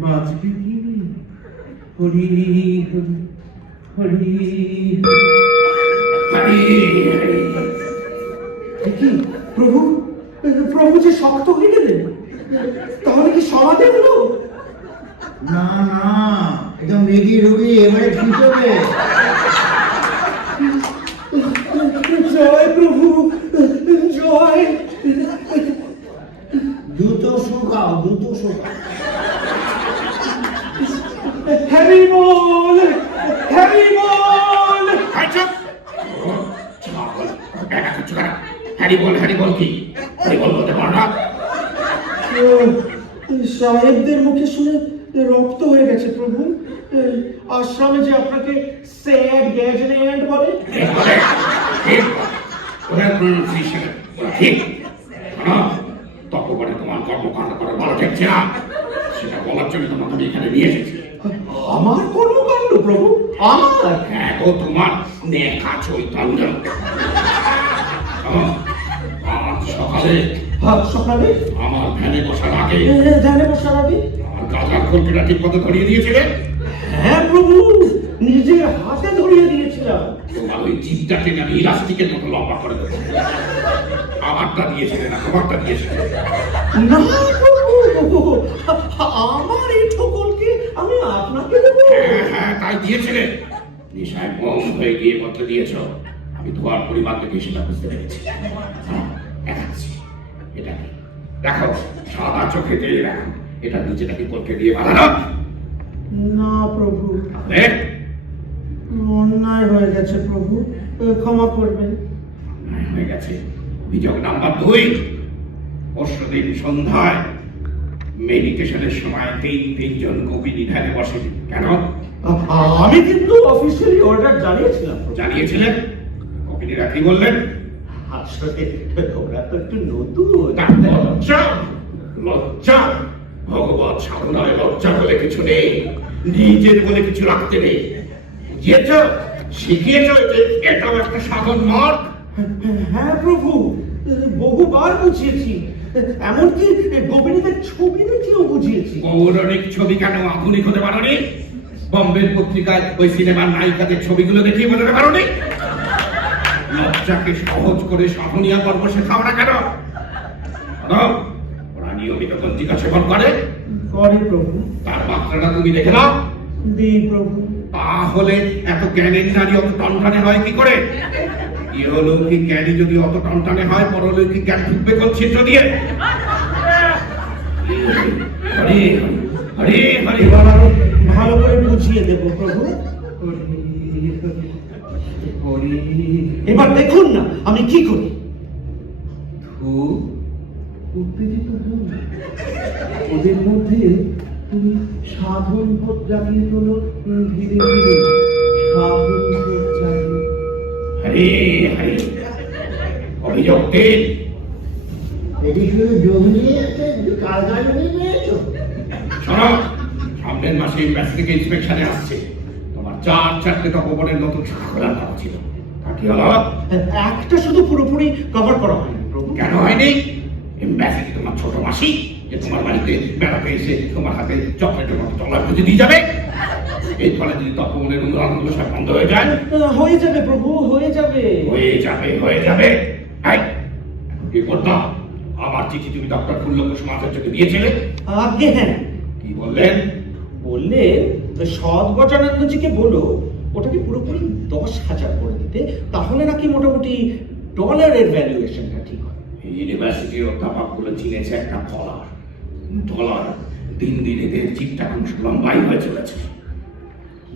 বাঁচবে কি? হরি হরি হরি হরি। কি প্রভু, প্রভু যে শক্ত হয়ে গেলেন, তাহলে কি সমাধি হলো? না না, এটা মেঘি রুগী, এবারে কি হবে? জয় প্রভু, জয়। দ্রুত শুকাও, দ্রুত শুকাও। হ্যারি বল, হ্যারি বল। হ্যারি বল কি? হ্যারি বল বলতে পারো না? সাহেবদের মুখে শুনে রক্ত হয়ে গেছে প্রভু। আশ্রমে যে আপনাকে স্যাড গ্যাজেন্ট বলে। তপবনে তোমার কর্মকাণ্ড করে ভালো ঠেকছে না, সেটা বলার জন্য তোমাকে আমি এখানে নিয়ে এসেছি। আমার কর্মকাণ্ড প্রভু? আমার? হ্যাঁ গো, তোমার নেকা চৈতন্য। আজ সকালে আমার ভ্যানে বসার আগে আমার গাজার খোলকেটা ঠিক মতো ধরিয়ে দিয়েছিলে? হ্যাঁ প্রভু, নিজের হাতে ধরিয়ে দিয়েছিলাম। তোমার ওই জিভটা টেনে আমি ইলাস্টিকের মতো লম্বা করে দেবো। আমারটা দিয়েছিলে না তোমারটা দিয়েছিলে? না প্রভু, আমার এই ঠোকরকে আমি আপনাকে দেবো? হ্যাঁ তাই দিয়েছিলে। নেশায় বম হয়ে গিয়ে বদলে দিয়েছ। আমি তোমার পরিবার থেকে সেটা বুঝতে পেরেছি। দেখাচ্ছি এটা কি, দেখো, সাদা চোখে দিয়ে দেখো, এটা নিচেটাকে কলকে দিয়ে বানানো? না প্রভু, অন্যায় হয়ে গেছে প্রভু, ক্ষমা করবেন। অন্যায় হয়ে গেছে। অভিযোগ নাম্বার 2, পরশুদিন সন্ধ্যায় মেডিটেশনের সময় তিনজন কবি নিধানে বসে। কেন? আমি কিন্তু অফিসিয়ালি অর্ডার জানিয়েছিলাম। জানিয়েছিলেন? কবিরা কি বললেন? আসলে ওরা তো একটু নতুন। লজ্জা ভগবত সাধনায় লজ্জা বলে কিছু নেই, নিজের বলে কিছু রাখতে নেই। বুঝিয়েছ, শিখিয়েছ যে এটাও একটা সাধন মার্গ। হ্যাঁ প্রভু, বহুবার বুঝিয়েছি, এমনকি গোপিনীদের ছবি দেখিয়েও বুঝিয়েছি। পৌরাণিক ছবি কেন আধুনিক হতে পারোনি? বম্বের পত্রিকায় ওই সিনেমার নায়িকাদের ছবিগুলো দেখিয়ে বোঝাতে পারোনি? লজ্জাকে সহজ করে সাধনীয় পর্ব শেখাও না কেন? শোনো, ওরা নিয়মিত পত্রিকা সেবন করে, করে প্রভু। তার মাত্রাটা তুমি দেখে নাও। দিই প্রভু। তাহলে এত জ্ঞানের নারী অত টনটনে হয় কি করে? ইহলৌকিক জ্ঞানী যদি অত টনটনে হয়, পরলৌকিক জ্ঞান ঢুকবে কোন ছিদ্র দিয়ে? হরে হরে হরে এবার আরো ভালো করে বুঝিয়ে দেব প্রভু। এবার দেখুন না আমি কি করি। উত্তেজিত হও না। ওদের মধ্যে তুমি সাধন বোধ জাগিয়ে তোলো, ধীরে ধীরে সাধন বোধ জাগিয়ে। হরে হরে অভিযোগ দিন। এটি শুধু যোগ নিয়ে আছে, কালকাল নিয়েছো। শোনো, সামনের মাসে ব্যাস থেকে ইন্সপেকশনে আসছে। তোমার 4-4টে তপবনের নতুন শাখা খোলার কথা ছিল, তা কি হলো? একটা শুধু পুরোপুরি কভার করা হয়নি প্রভু। কেন হয়নি? এমব্যাসি কি তোমার ছোট মাসি যে তোমার বাড়িতে বেড়াতে এসে তোমার হাতে চকলেটের মতো তলার খুঁজে দিয়ে যাবে? এই ফলে যদি তপবনের উন্নয়নগুলো সব বন্ধ হয়ে যায়। হয়ে যাবে প্রভু, হয়ে যাবে। হয়ে যাবে, হয়ে যাবে। এই, এখন কি করতাম? আমার চিঠি তুমি ডক্টর ফুল্লকুসুম আচার্যকে দিয়েছিলে? আগে হ্যাঁ, কি বললেন? বললেন সৎ গজানন্দজিকে বলো ওটাকে পুরোপুরি 10,000 করে দিতে, তাহলে নাকি মোটামুটি ডলারের ভ্যালুয়েশনটা ঠিক হয়। ইউনিভার্সিটির অধ্যাপকগুলো চিনেছে একটা ডলার। দিন দিন এদের চিপটা ক্রমশ লম্বাই হয়ে চলেছে।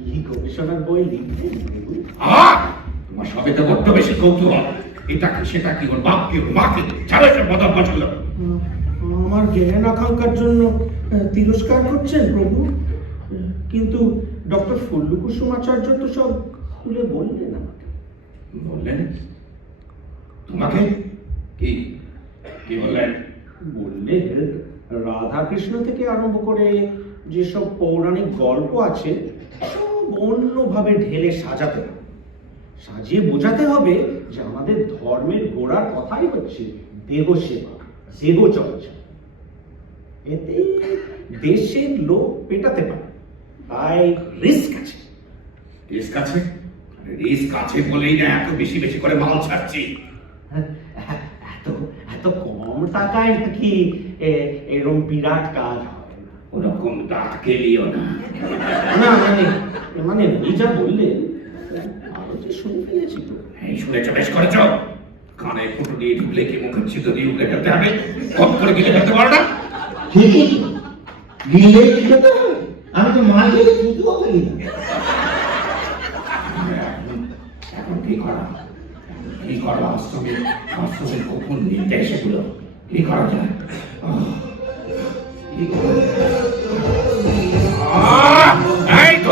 কি গবেষণার বই লিখবেন প্রভু? তোমার সবে তো বড্ড বেশি কৌতূহল। এটা কি সেটা কি, ওর বাপকে ওর মাকে ছাড়ো এসব বদভ্যাসগুলো। আমার জ্ঞান আকাঙ্ক্ষার জন্য তিরস্কার করছেন প্রভু, কিন্তু ডক্টর ফুল্লকুসুম আচার্য তো সব খুলে বললেন আমাকে। বললেন তোমাকে? কি কি বললেন? বললেন রাধাকৃষ্ণ থেকে আরম্ভ করে যেসব পৌরাণিক গল্প আছে সব অন্যভাবে ঢেলে সাজাতে হবে, সাজিয়ে বোঝাতে হবে যে আমাদের ধর্মের গোড়ার কথাই হচ্ছে দেহ সেবা, দেহ চর্চা। এতে দেশের লোক পেটাতে পারে, তাই রিস্ক আছে। রিস্ক আছে? রিস্ক আছে বলেই না এত বেশি বেশি করে মাল ছাড়ছি। এত এত কম টাকায় নাকি এরকম বিরাট কাজ হয় না। ওরকম দাঁত কেলিও না। না মানে উনি যা বললেন আরো যে শুনে ফেলেছি তো। এই শুনেছ, বেশ করেছ। কানে ফুটো দিয়ে ঢুকলে কি মুখের ছিদ্র দিয়ে উঠে ফেলতে হবে? কম করে গিলে ফেলতে পারো না? ঠিকই তো, গিলে খেতে হবে। আমি তো মাঝে শুধুও করি না। এখন কি করা? কি করা? বাস্তবে গোপন নির্দেশ এগুলো কি করা যায়? কি করা যায়? এই তো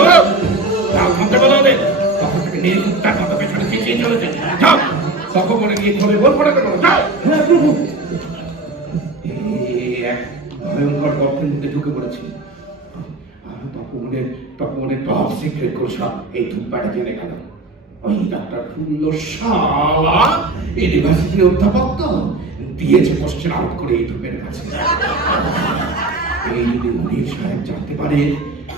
তাও থামতে বলো ওদের। তখন থেকে নির্বুদ্ধার মতো পেছনে চেঁচিয়ে চলেছে। যাও, তখন মনে গিয়ে ধরে বল পড়ে দেবো। যাও। হ্যাঁ প্রভু। এক ভয়ঙ্কর গর্তের মধ্যে ঢুকে পড়েছি। তপনের টপ সিক্রেট করে সব এই ধূপবাড়ি জেনে গেল। ওই ডাক্তার ফুল্ল শালা ইউনিভার্সিটি অধ্যাপক তো দিয়েছে কোশ্চেন আউট করে এই ধূপের কাছে। এই যদি মুনির সাহেব জানতে পারে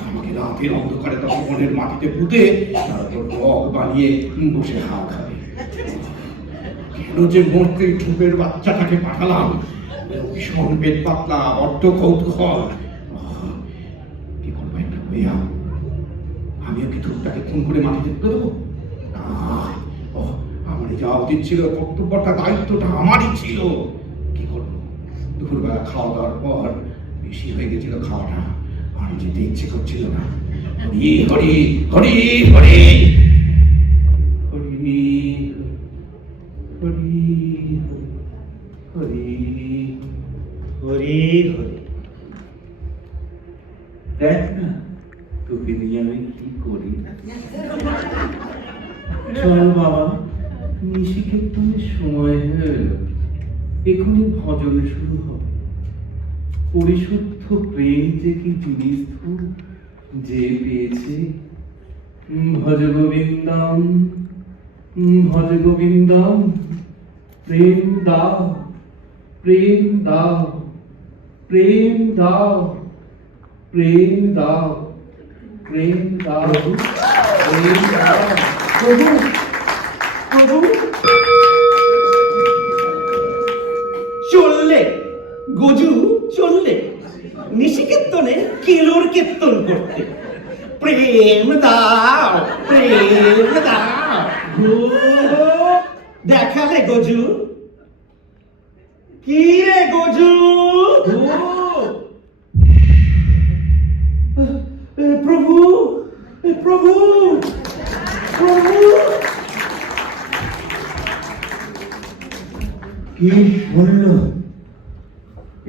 আমাকে রাতের অন্ধকারে তপনের মাটিতে পুঁতে তারপর রক বানিয়ে বসে হাওয়া খাবে। কেন যে মরতে ধূপের বাচ্চাটাকে পাঠালাম? ভীষণ পেট পাতলা, বড্ড কৌতূহল। কি করবো একটা হইয়া? আমিও কি ধূপটাকে খুন করে মাটিতে পুঁতে দেবো? আমারই যাওয়া উচিত ছিল, কর্তব্যটা দায়িত্বটা আমারই ছিল। কি করবো? দুপুরবেলা খাওয়া দাওয়ার পর বেশি হয়ে গেছিল খাওয়াটা, আর যেতে ইচ্ছে করছিল না। হরি হরি হরি হরি হরি হরি হরি হরি হরি। দেখ না তোকে নিয়ে আমি কি করি। চল বাবা, নিশিকেতনের সময় হয়ে এলো। এখনই ভজন শুরু হবে। পরিশুদ্ধ প্রেম যে কি জিনিস যে পেয়েছে। ভজ গোবিন্দম ভজ গোবিন্দম, প্রেম দাও প্রেম দাও, প্রেম দাও, প্রেম দাও, প্রেম দাও, প্রেম দাও। প্রভু প্রভু চললে গজু চললে নিশিকেতনে কেলোর কীর্তন করতে, প্রেম দাও, প্রেম দাও। দেখালে গজু, কি রে গজু? প্রভু প্রভু প্রভু। কি শুনলো?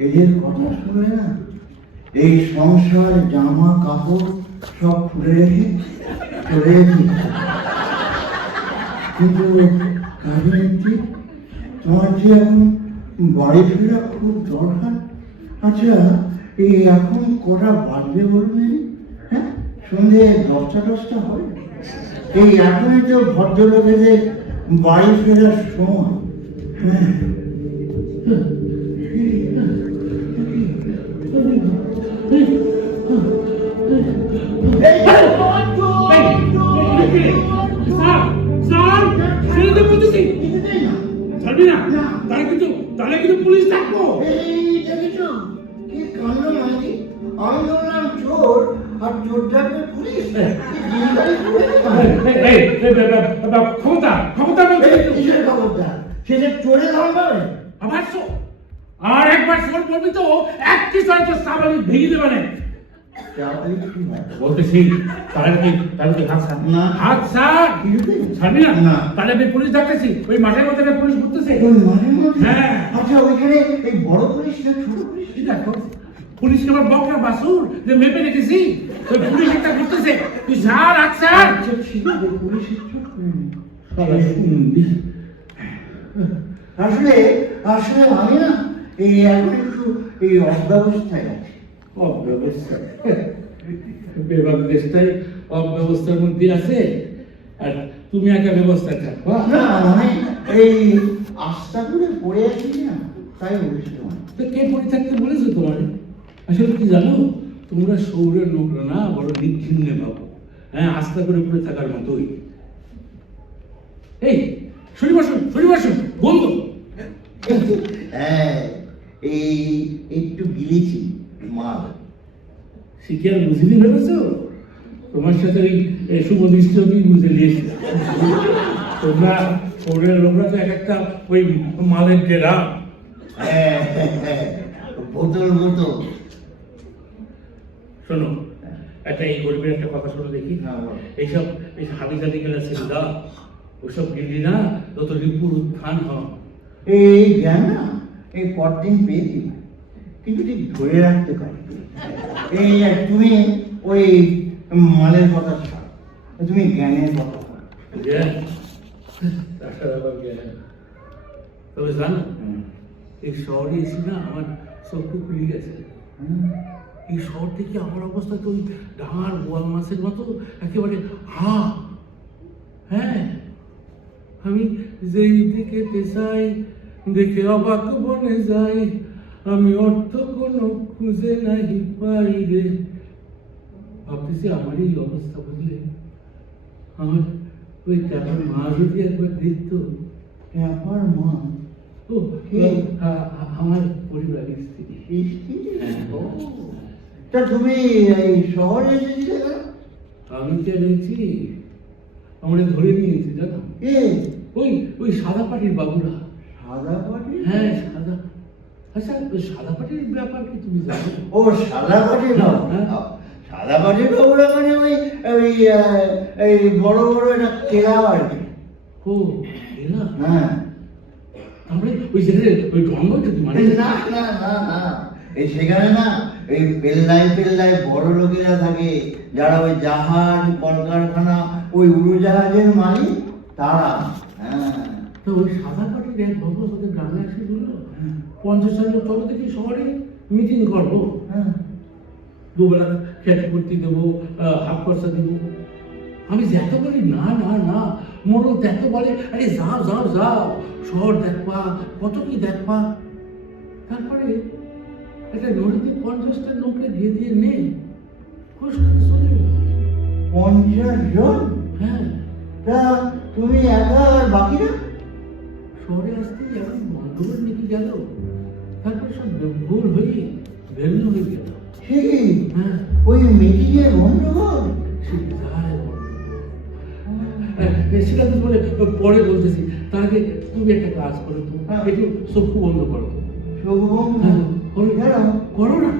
এদের কথা শুনলে না এই সংসার জামা কাপড় সব খুলে রেখে চলে এসেছি। কিন্তু কাজে তোমার যে এখন বাড়ি ফেরা খুব দরকার। আচ্ছা এই এখন কটা বাজবে বলবে? হ্যাঁ, সন্ধে 10টা হয়। এই এখনই তো ভদ্রলোকেদের বাড়ি ফেরার সময়। হ্যাঁ তাহলে কিন্তু পুলিশ থাকবো। আমি বললাম চোর আর চোর ডাকবে পুলিশ। ক্ষমতা ক্ষমতা সেটা চোরে ধরবে। আবার আর একবার চোর করবি তো একটি তো স্বাভাবিক ভেঙে দেবে না। বলতেছি তাহলে হাত ছাড় না। হাত ছাড়। ছাড়বি না? না। তাহলে আমি পুলিশ ডাকতেছি। ওই মাঠের মধ্যে পুলিশ ঘুরতেছে। হ্যাঁ। আচ্ছা ওইখানে এই বড় পুলিশ না ছোট পুলিশ? দেখো পুলিশকে আমার বকরা বাসুর যে মেপে রেখেছি। ওই পুলিশ একটা ঘুরতেছে। তুই ছাড়, হাত ছাড়। আচ্ছা ঠিক আছে, পুলিশের চোখ আসলে আসলে আমি না এই এখন একটু এই অব্যবস্থায় আছি। অব্যবস্থা? বেবাক দেশটাই অব্যবস্থার মধ্যে আছে আর তুমি একটা ব্যবস্থা থাকো। না মানে এই আস্থা করে পড়ে আছি না, তাই বলছি তোমার। তো কে পড়ে থাকতে বলেছো তোমার? আসলে কি জানো, তোমরা সৌরের লোকরা না বড় নিচ্ছিন্নে ভাবো। হ্যাঁ, আস্থা করে পড়ে থাকার মতোই। এই শরীর বন্ধু। হ্যাঁ এই একটু গিলেছি মাল। শিখে আর বুঝিনি ভেবেছো? তোমার সাথে ওই শুভ দৃষ্টি বুঝে নিয়েছি। তোমরা সৌরের লোকরা তো এক একটা ওই মালের ডেরা। বোতল বোতল। শোনো, একটা এই গরিবের একটা কথা শোনো দেখি। এইসব এই হাবি জাবি গেলে সিদ্ধা ওসব গিলি না, যত রিপুর উত্থান হয়। এই জ্ঞান না এই পরদিন পেয়েছি, কিন্তু ঠিক ধরে রাখতে পারি। এই তুমি ওই মালের কথা ছাড়, তুমি জ্ঞানের কথা বলো। জ্ঞান? তাছাড়া আবার জ্ঞান? তবে জানো, এই শহরে এসে না আমার চক্ষু খুলে গেছে। এই শহর থেকে আমার অবস্থা তো ওই ডাঙার বোয়াল মাছের মতো একেবারে হ্যাঁ, আমি যেই দিকে পেশাই দেখে অবাক বনে যাই, আমি অর্থ কোনো খুঁজে নাহি পাই রে। ভাবতেছি আমার এই অবস্থা বুঝলে, আমার ওই ট্যাপার মা যদি একবার দেখতো। ট্যাপার মা? ও আমার পরিবারের স্ত্রী। তা তুমি এই শহরে এসেছিলে কেন? আমি কে রয়েছি, আমরা ধরে নিয়েছি জানো। ওই ওই সাদা পাটির বাবুরা। সাদা পাটি? হ্যাঁ সাদা। আচ্ছা ওই সাদা পাটির ব্যাপার কি তুমি জানো? ও সাদা পাটি বাবু। সাদা পাটির বাবুরা মানে ওই ওই এই বড় বড় একটা কেলা আর কি। ও এলা? হ্যাঁ। আমরা ওই যেখানে ওই ঢঙ্গ মানে না না না না, এই সেখানে না এই পেল্লায় বড় লোকেরা থাকে, যারা ওই জাহাজ কলকারখানা ওই উড়োজাহাজের মালিক তারা। হ্যাঁ। তো ওই সাদা পাটির এক বাবু আমাদের গ্রামে এসে বললো 50 সালের চলো দেখি শহরে মিটিং করবো। হ্যাঁ। দুবেলা খেতে করতে দেবো, হাফ খরচা দেবো। আমি যেত বলি না না না, মোড়ল এত বলে আরে যাও যাও যাও, শহর দেখবা, কত কি দেখবা। তারপরে একটা নদীতে 50টা নৌকে দিয়ে দিয়ে নে খুশ করে চলে এলো। 50 জন? হ্যাঁ, তা তুমি একা আর বাকিরা? শহরে আসতে এমন গন্ডগোল লেগে গেল, তারপরে সব ভুল হয়ে ভিন্ন হয়ে গেল। ঠিকই, হ্যাঁ, ওই মিটিংয়ে গন্ডগোল। সেটাই গন্ডগোল। সেটা তো বলে পরে বলতেছি, তার আগে তুমি একটা কাজ করো, তো হ্যাঁ। একটু চক্ষু বন্ধ করো। শুভম, হ্যাঁ, করো কেন? করো না।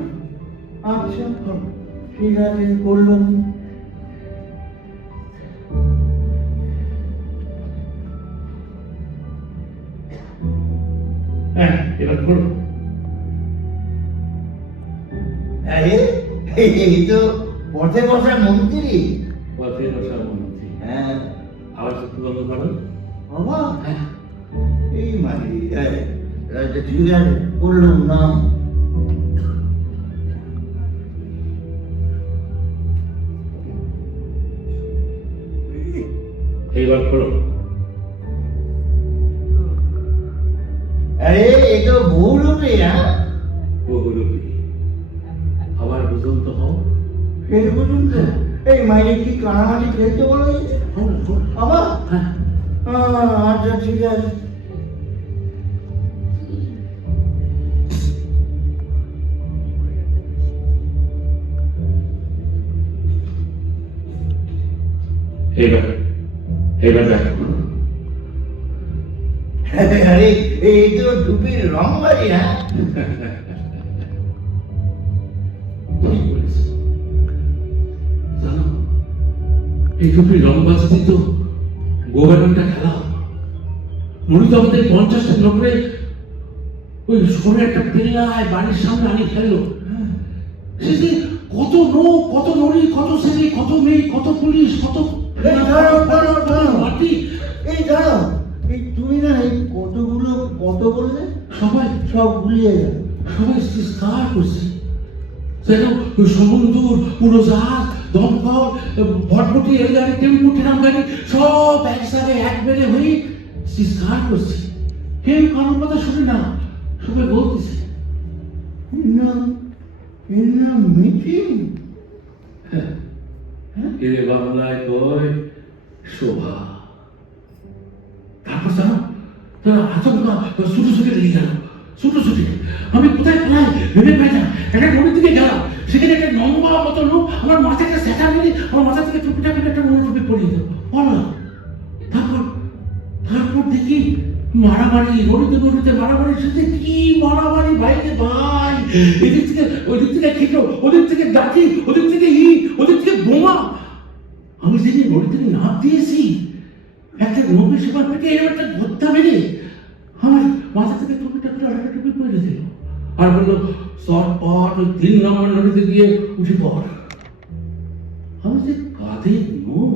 আচ্ছা, ঠিক আছে, করলাম। হ্যাঁ, এবার করো। আরে, এই তো পথে বসা মন্ত্রী। পথে বসা মন্ত্রী। হ্যাঁ, আবার চক্ষু বন্ধ করো। বাবা, হ্যাঁ, এই মানে ঠিক আছে, করলাম না। এইবার করো। আরে, এ তো ভুল হবে, হ্যাঁ? বহুরূপী। আবার বুঝন্ত হও। ফের বলুন তো, এই মাইনে কি কানামানি খেলতে বলা হয়েছে? হও না, হও না। আবার? হ্যাঁ, আচ্ছা, ঠিক আছে। এইবার এইবার দেখো। আরে, এই তো টুপির রং বাড়ি, হ্যাঁ? ঠিক বলেছ। জানো, এই টুপি রংবাজি তো গোবর্ধনটা খেলা। মনে তো আমাদের 50টা লোকের ওই সরে একটা পেল্লায় বাড়ির সামনে আনি খেললো। সে যে কত লোক, কত নড়ি, কত ছেলে, কত মেয়ে, কত পুলিশ, কত এই দাঁড়াও, দাঁড়াও, দাঁড়াও। মাটি, এই দাঁড়াও, এই তুমি না এই কতগুলো কত বললে? সবাই সব ভুলিয়ে গেল। সবাই চিৎকার করছে যেন ওই সমুদ্র, উড়োজাহাজ, দমকল, ভটভটি, রেলগাড়ি, টেম্পু, ট্রাম গাড়ি সব একসাথে একবারে হয়ে চিৎকার করছে। কেউ কারোর কথা শুনে না, সবাই বলতেছে এর নাম মিটিং। এ বাংলায় কয় শোভা। তারপর জানো, তারা আচমকা ছুটে ছুটে লেগে গেল, ছুটে ছুটে। আমি কোথায় পালাই ভেবে পাই না। একটা নদীর দিকে গেলাম, সেখানে একটা লম্বা মতো লোক আমার মাথায় একটা সেটা মেরে আমার মাথা থেকে টুপিটা ফেলে একটা মনে টুপি পড়িয়ে দিল। বললাম, তারপর দেখি মারামারি, নদীতে মারামারি, সাথে কি মারামারি বাইরে ভাই। এদিক থেকে ওদিক থেকে খেটো, ওদিক থেকে ডাকি, ওদিক থেকে ওদিক থেকে বোমা। আমি যেদিন নদী থেকে নাপ দিয়েছি, একটা নৌকে সেবার পেটে এরকম একটা ভত্তা মেরে আমার মাথা থেকে টুপিটা ফেলে আরেকটা টুপি পরে দিল। আর বললো, চটপট ওই 3 নম্বর নদীতে গিয়ে উঠে পড়। আমি যে কাঁধের মুখ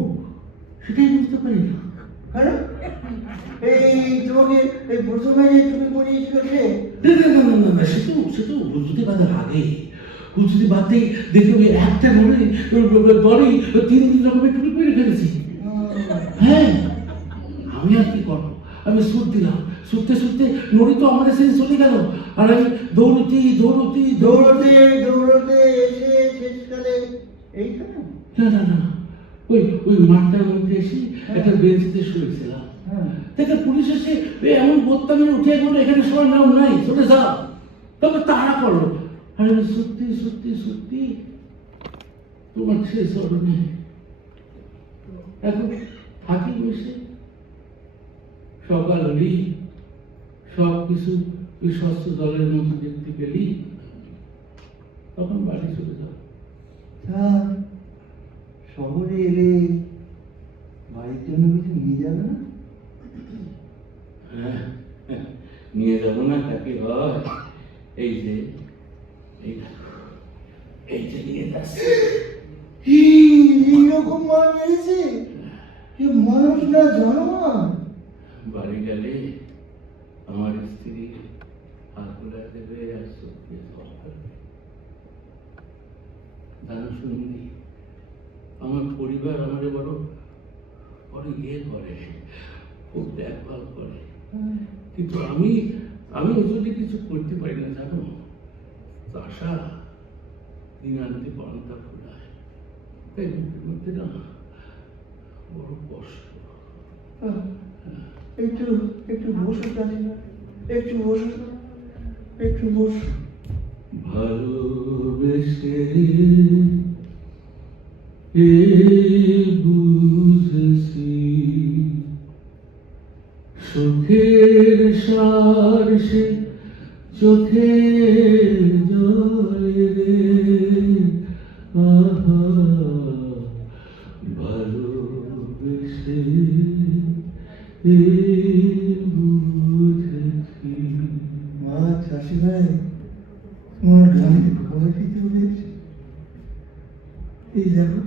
সেটাই বুঝতে পারি না। কেন? এই তোমাকে এই প্রথমে যে তুমি পড়িয়েছিল সে? না, সে তো হুজুরি বাঁধার আগে। হুজুরি বাঁধতে দেখে ওই একটা নদী বড়ই 3 রকমের টুপি পরে ফেলেছি। হ্যাঁ, আমি আর কি করবো, আমি সুর দিলাম। ছুটতে নদী তো আমাদের সেই চলে গেল, আর আমি দৌড়তে এসে শেষকালে এইখানে? না, ওই মাঠটার মধ্যে এসে একটা বেঞ্চিতে শুয়েছিলাম। দেখে পুলিশ এসে এমন বোত্তামে উঠে বললো, এখানে সবার নাম নাই, চলে যাও। তবে তাড়া করলো। আর আমি সত্যি তোমার শেষ স্মরণে এখন থাকি বসে। সকাল হলি সব কিছু ওই স্বচ্ছ জলের মতো দেখতে গেলি, তখন বাড়ি চলে যাও। শহরে এলে বাড়ির জন্য কিছু নিয়ে যাবে না? হ্যাঁ, নিয়ে যাবো না তাকে হয়। এই যে নিয়ে যাচ্ছে। এইরকম মার মেরেছে? মানুষ না জানোয়ার? বাড়ি গেলে আমার স্ত্রী হাত তোলা দেবে আর সত্যি জানো শুনি, আমার পরিবার আমাদের বড় ইয়ে করে, খুব দেখভাল করে। কিন্তু আমি ওর জন্য কিছু করতে পারি না জানো, আশা দিন আনতে পান্তা ফোটায়, তাই বুকের মধ্যে না বড় কষ্ট। একটু একটু বসো কাকিমা, একটু বসো, একটু বসো। ভালোবেসে বুঝেছি সুখের সার সে চোখে জলে রে, আহা ভালোবেসে বুঝেছি। মা চাষি ভাই, তোমার গানে ভয় দিতে হয়েছে। এই দেখো,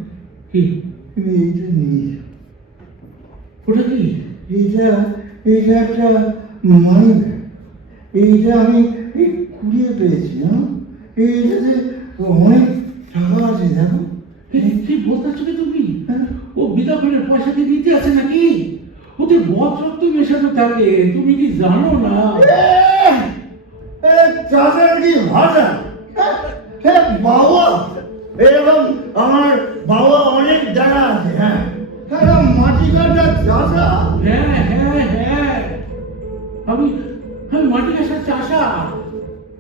কি তুমি এইটা নিয়ে যাও। ওটা কি? এইটা এইটা একটা মানি ব্যাগ। এইটা আমি এই কুড়িয়ে পেয়েছি, জানো? এইটাতে অনেক টাকা আছে, দেখো। ঠিক বলতেছো কি তুমি? ও বিদাফনের পয়সা দিয়ে দিতে আছে নাকি? ওদের মদ রক্ত মেশানো থাকে, তুমি কি জানো না? চাষের কি ভাষা! হ্যাঁ বাবা, এরকম আমার বাবা অনেক জায়গা আছে। হ্যাঁ হ্যাঁ, মাটি কাটা চাষা। হ্যাঁ হ্যাঁ হ্যাঁ, আমি আমি মাটি আসার চাষা।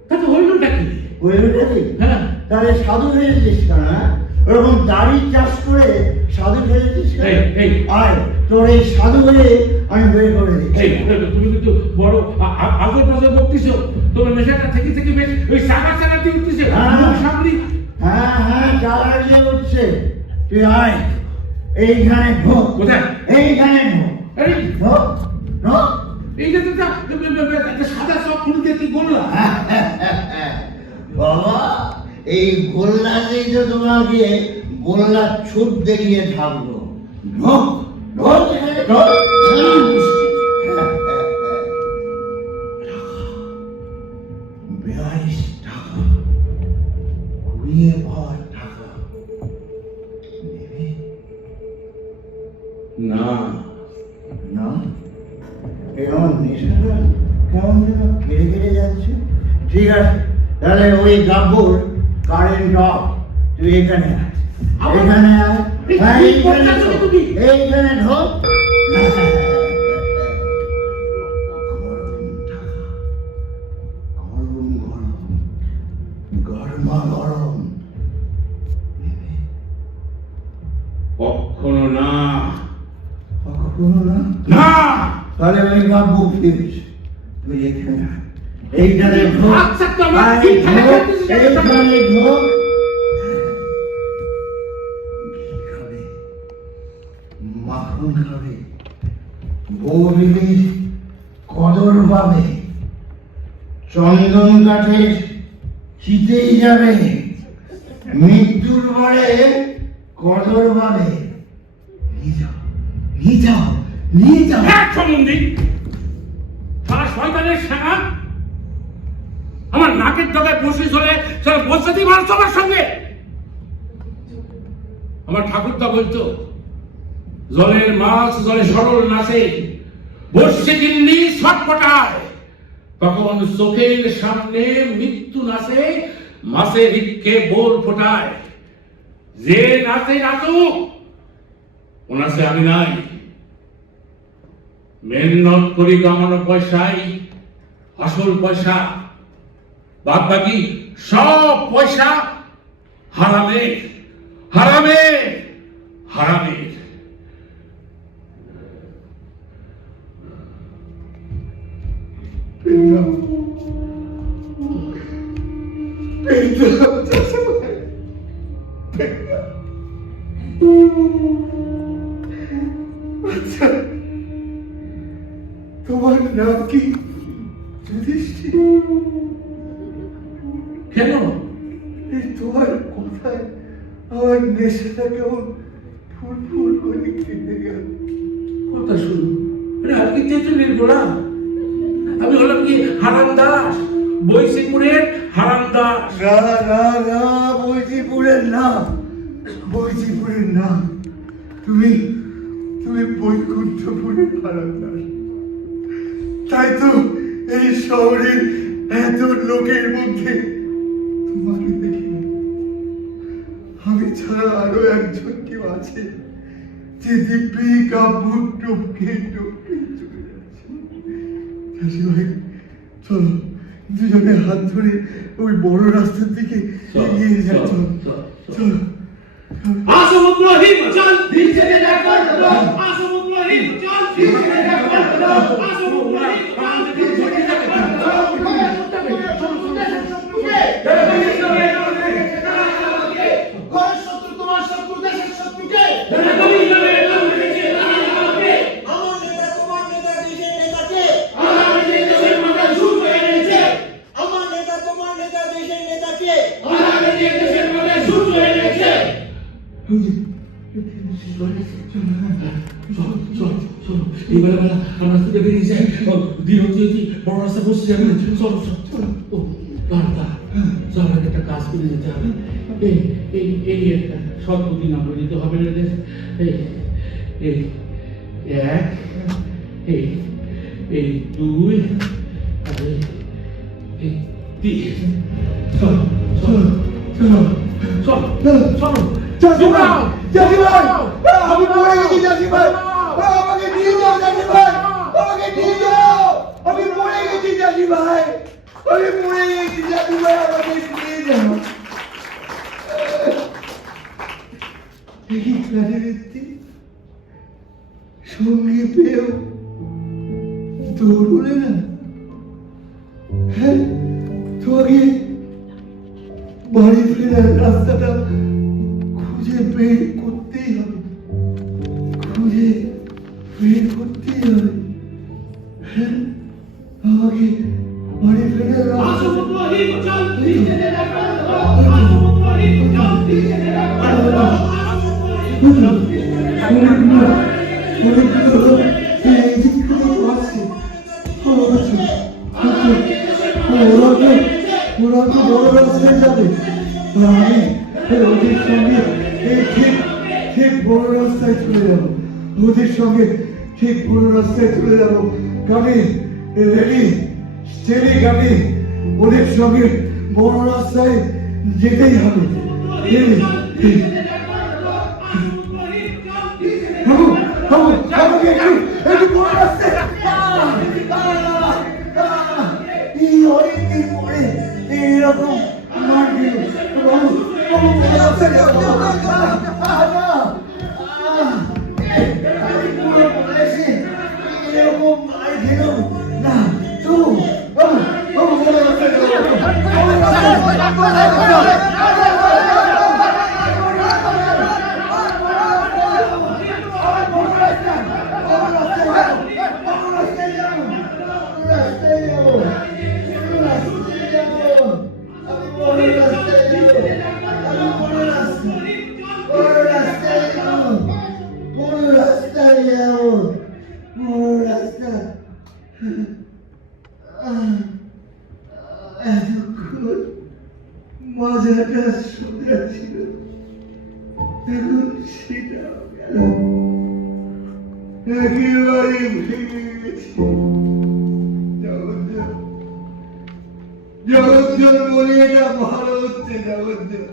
তাতে হইলটা কি? ওইটা কি? হ্যাঁ, তাহলে সাধু ভেজেছিস কেন? হ্যাঁ, ওরকম দাড়ি চাষ করে সাধু ভেজেছিস কেন? এই, আয় তোর এই সাধু হয়ে আমি বের করে দিচ্ছি। এই তুমি কিন্তু বড় আগর পাশে বকতেছো। তোমার নেশাটা থেকে থেকে বেশ ওই সাগা সাগা দিয়ে উঠতেছে। হ্যাঁ। সামনে হ্যাঁ হ্যাঁ, জ্বালা দিয়ে উঠছে। তুই আয়, এইখানে ঢোক। কোথায়? এইখানে ঢোক। এই ঢোক ঢোক। এইটা তো একটা সাদা সব ফুল দিয়ে কি বললা? বাবা, এই গোল্লাতেই তো তোমাকে গোল্লা ছুট দেখিয়ে থাকবো। ঢোক ঢোক এখানে ঢোক। বেয়াল্লিশ টাকা, কুড়িয়ে পাওয়া টাকা নেবে না না? এই আমার নেশাটা কেমন যেন কেড়ে কেড়ে যাচ্ছে। ঠিক আছে, তাহলে ওই গাব্বুর কারেন্ট অফ। তুই এখানে আয়, এখানে আয়। হ্যাঁ, এইখানে ঢোক, এইখানে ঢোক। গরম গরম, গরমা গরম। কখনো না, কখনো না? না। তাহলে ওই গাব্বু ফিরিস। তুই এখানে আয়, এইখানে ঢোক। আচ্ছা, তো আমার আয়, এইখানে ঢোক, ঢুকতেছিস কেন? এইখানে ঢোক। ঘি খাবে, মাখন খাবে, বৌদিদির কদর পাবে, চন্দন কাঠের চিতেই যাবে, মৃত্যুর পরে কদর পাবে। নিয়ে যাও, নিয়ে যাও, নিয়ে যাও। এক সম্বন্ধী সারা শয়তানের সেনা আমার নাকের ডগায় বসে চলে সেটা বলতে দিই মানুষ আমার সঙ্গে। আমার ঠাকুরদা বলতো, জলের মাছ জলে সরল নাচে, বর্ষে দিল্লি ছটপটায়, তখন চোখের সামনে মৃত্যু নাচে, মাছের ইক্কে বোল ফোটায়। যে নাচে নাচুক, ও নাচে আমি নাই। মেহনত করি কামানো পয়সাই আসল পয়সা, বাদ বাকি সব পয়সা হারামের, হারামের, হারামের। তোমার নাম কি? যুধিষ্ঠির। কেন? এই তোমার কথায় আমার নেশাটা কেমন ফুল ফুল করে কেটে গেল। কথা শুনো, আজকে তেঁতুলের গোড়া। আমি হলাম কি হারান দাস, বৈশিপুরের হারান দাস। না না না, বৈজিপুরের না, বৈজিপুরের না। তুমি তুমি বৈকুণ্ঠপুরের হারান্দার। তাই তো এই শহরের এত লোকের মধ্যে তোমাকে দেখি আমি ছাড়া আরো একজন কেউ আছে যে দিব্যি কাব্য টপকে টপকে চলে যাচ্ছে। চাষি ভাই চলো দুজনে হাত ধরে ওই বড় রাস্তার দিকে এগিয়ে যাই। চলো চলো আসমুদ্রহীন চল দিশে দেখার দাও আসমুদ্রহীন চল দিশে দেখার দাও আসমুদ্রহীন চল দিশে দেখার দাও শত্রু তোমার শত্রু দেশের শত্রুকে আমার নেতা তোমার নেতা দেশের নেতাকে আমার দেশের মাথা ঝুট হয়ে গেছে আমার নেতা তোমার নেতা দেশের নেতাকে আমার দেশের মাথা ঝুট হয়ে গেছে এবার আমরা রাস্তাতে বেরিয়ে যাই দিন হচ্ছে বড় রাস্তা বসে যাবে চল চল ও দাঁড়া চল একটা কাজ করে যেতে হবে এই একটা সব প্রতি নাম্বার দিতে হবে না এই এক এই দুই আর এই তিন চল চল চল চল চল চাষি ভাই আমি পড়ে গেছি। চাষি ভাই আমাকে নিয়ে যাও। চাষি ভাই আমাকে নিয়ে যাও। আমি পড়ে গেছি। চাষি ভাই আমি পড়ে গেছি। চাষি ভাই আমাকে নিয়ে যাও। সঙ্গে পেয়েও দৌড়লে না। হ্যাঁ তোমাকে বাড়ি ফেরার রাস্তাটা খুঁজে বের করতেই হবে। খুঁজে বের করতেই হবে। হ্যাঁ আমাকে বাড়ি ফেরার রাস্তা আসমুদ্রহীন চল দিশে দেখার দাও আসমুদ্রহীন চল দিশে দেখার দাও ওরা তো বড় রাস্তায় যাবে। আমি ওদের সঙ্গে ঠিক বড় রাস্তায় চলে যাব। ওদের সঙ্গে ঠিক বড় রাস্তায় চলে যাব। গাড়ি রেডি স্টেডি গাড়ি। ওদের সঙ্গে বড় রাস্তায় যেতেই হবে। আমাকে একটু বড় রাস্তায় অনেকদিন পরে এইরকম মার দিল। এরকম মার দিল না তো মজাটা সোজা ছিল, এখন সেটা গেল, একেবারে ভেঙে গেছে। জগজ্জন বলে এটা ভালো হচ্ছে। জগজ্জন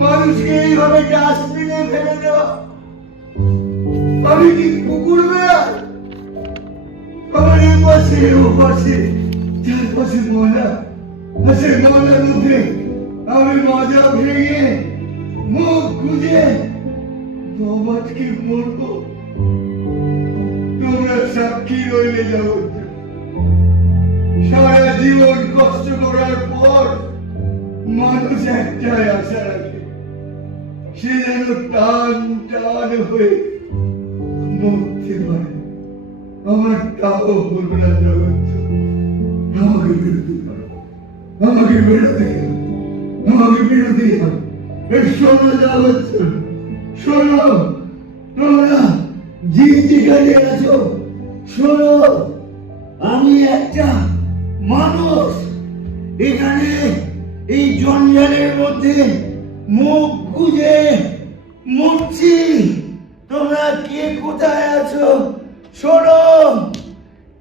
মানুষকে এইভাবে ডাস্টবিনে ফেলে দেওয়া। আমি কি কুকুর বেড়াল? আমার এই পাশে ও পাশে চারপাশে ময়লা, সে ময়লার মধ্যে আমি মাজা ভেঙে মুখ গুজে দমাটকে মরবো। তোমরা সাক্ষী রইলে যাও। সারা জীবন কষ্ট করার পর মানুষ একটাই আশা রাখে, সে যেন টান টান হয়ে মরতে পারে। আমার তাও হল না। জগৎ আমাকে বেরোতে পারো, আমাকে বেরোতে আমাকে বেরোতে হবে। শোনো জগৎ, শোনো, তোমরা যেখানে আছো শোনো, আমি একটা মানুষ এখানে এই জঞ্জালের মধ্যে মুখ গুজে মরছি। তোমরা কে কোথায় আছো শোনো,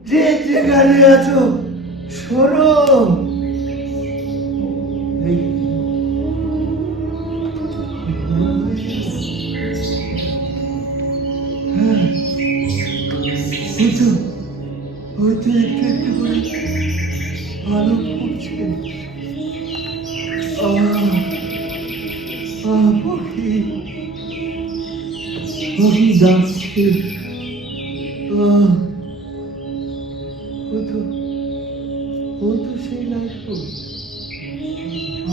যে যেখানে আছো শোনো। এই হ্যাঁ, ওই তো একটু একটু করে আলো পড়ছে। পাখি পাখি ডাকছে। ও তো সেই লাইট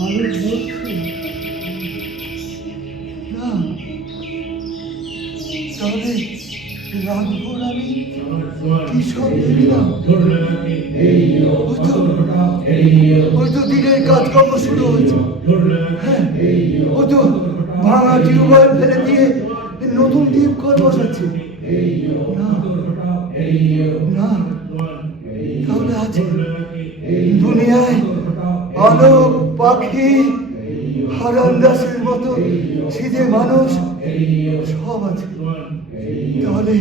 আলো জ্বলছে না, তাহলে রাতভর আমি কি সব দেখলাম? ওই তো দিনের কাজকর্ম শুরু হয়েছে। হ্যাঁ, ও তো ভাঙা টিউবওয়েল ফেলে দিয়ে নতুন ডিপ কল বসাচ্ছে। না না, তাহলে আছে দুনিয়ায় আলোক পাখি হারান দাসের মতো সিধে মানুষ সব আছে। তাহলে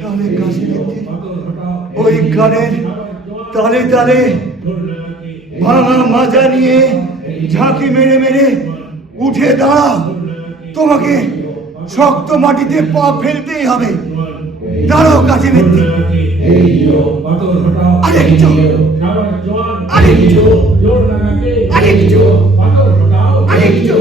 তাহলে কাশীতে ওই গানের তালে তালে ভাঙা মাজা নিয়ে ঝাঁকি মেরে মেরে উঠে দাঁড়াও। তোমাকে শক্ত মাটিতে পা ফেলতেই হবে। দাঁড়াও কাছে ব্যক্তি, আরেকটু আরেকটু আরেকটু আরেকটু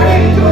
আরেকটু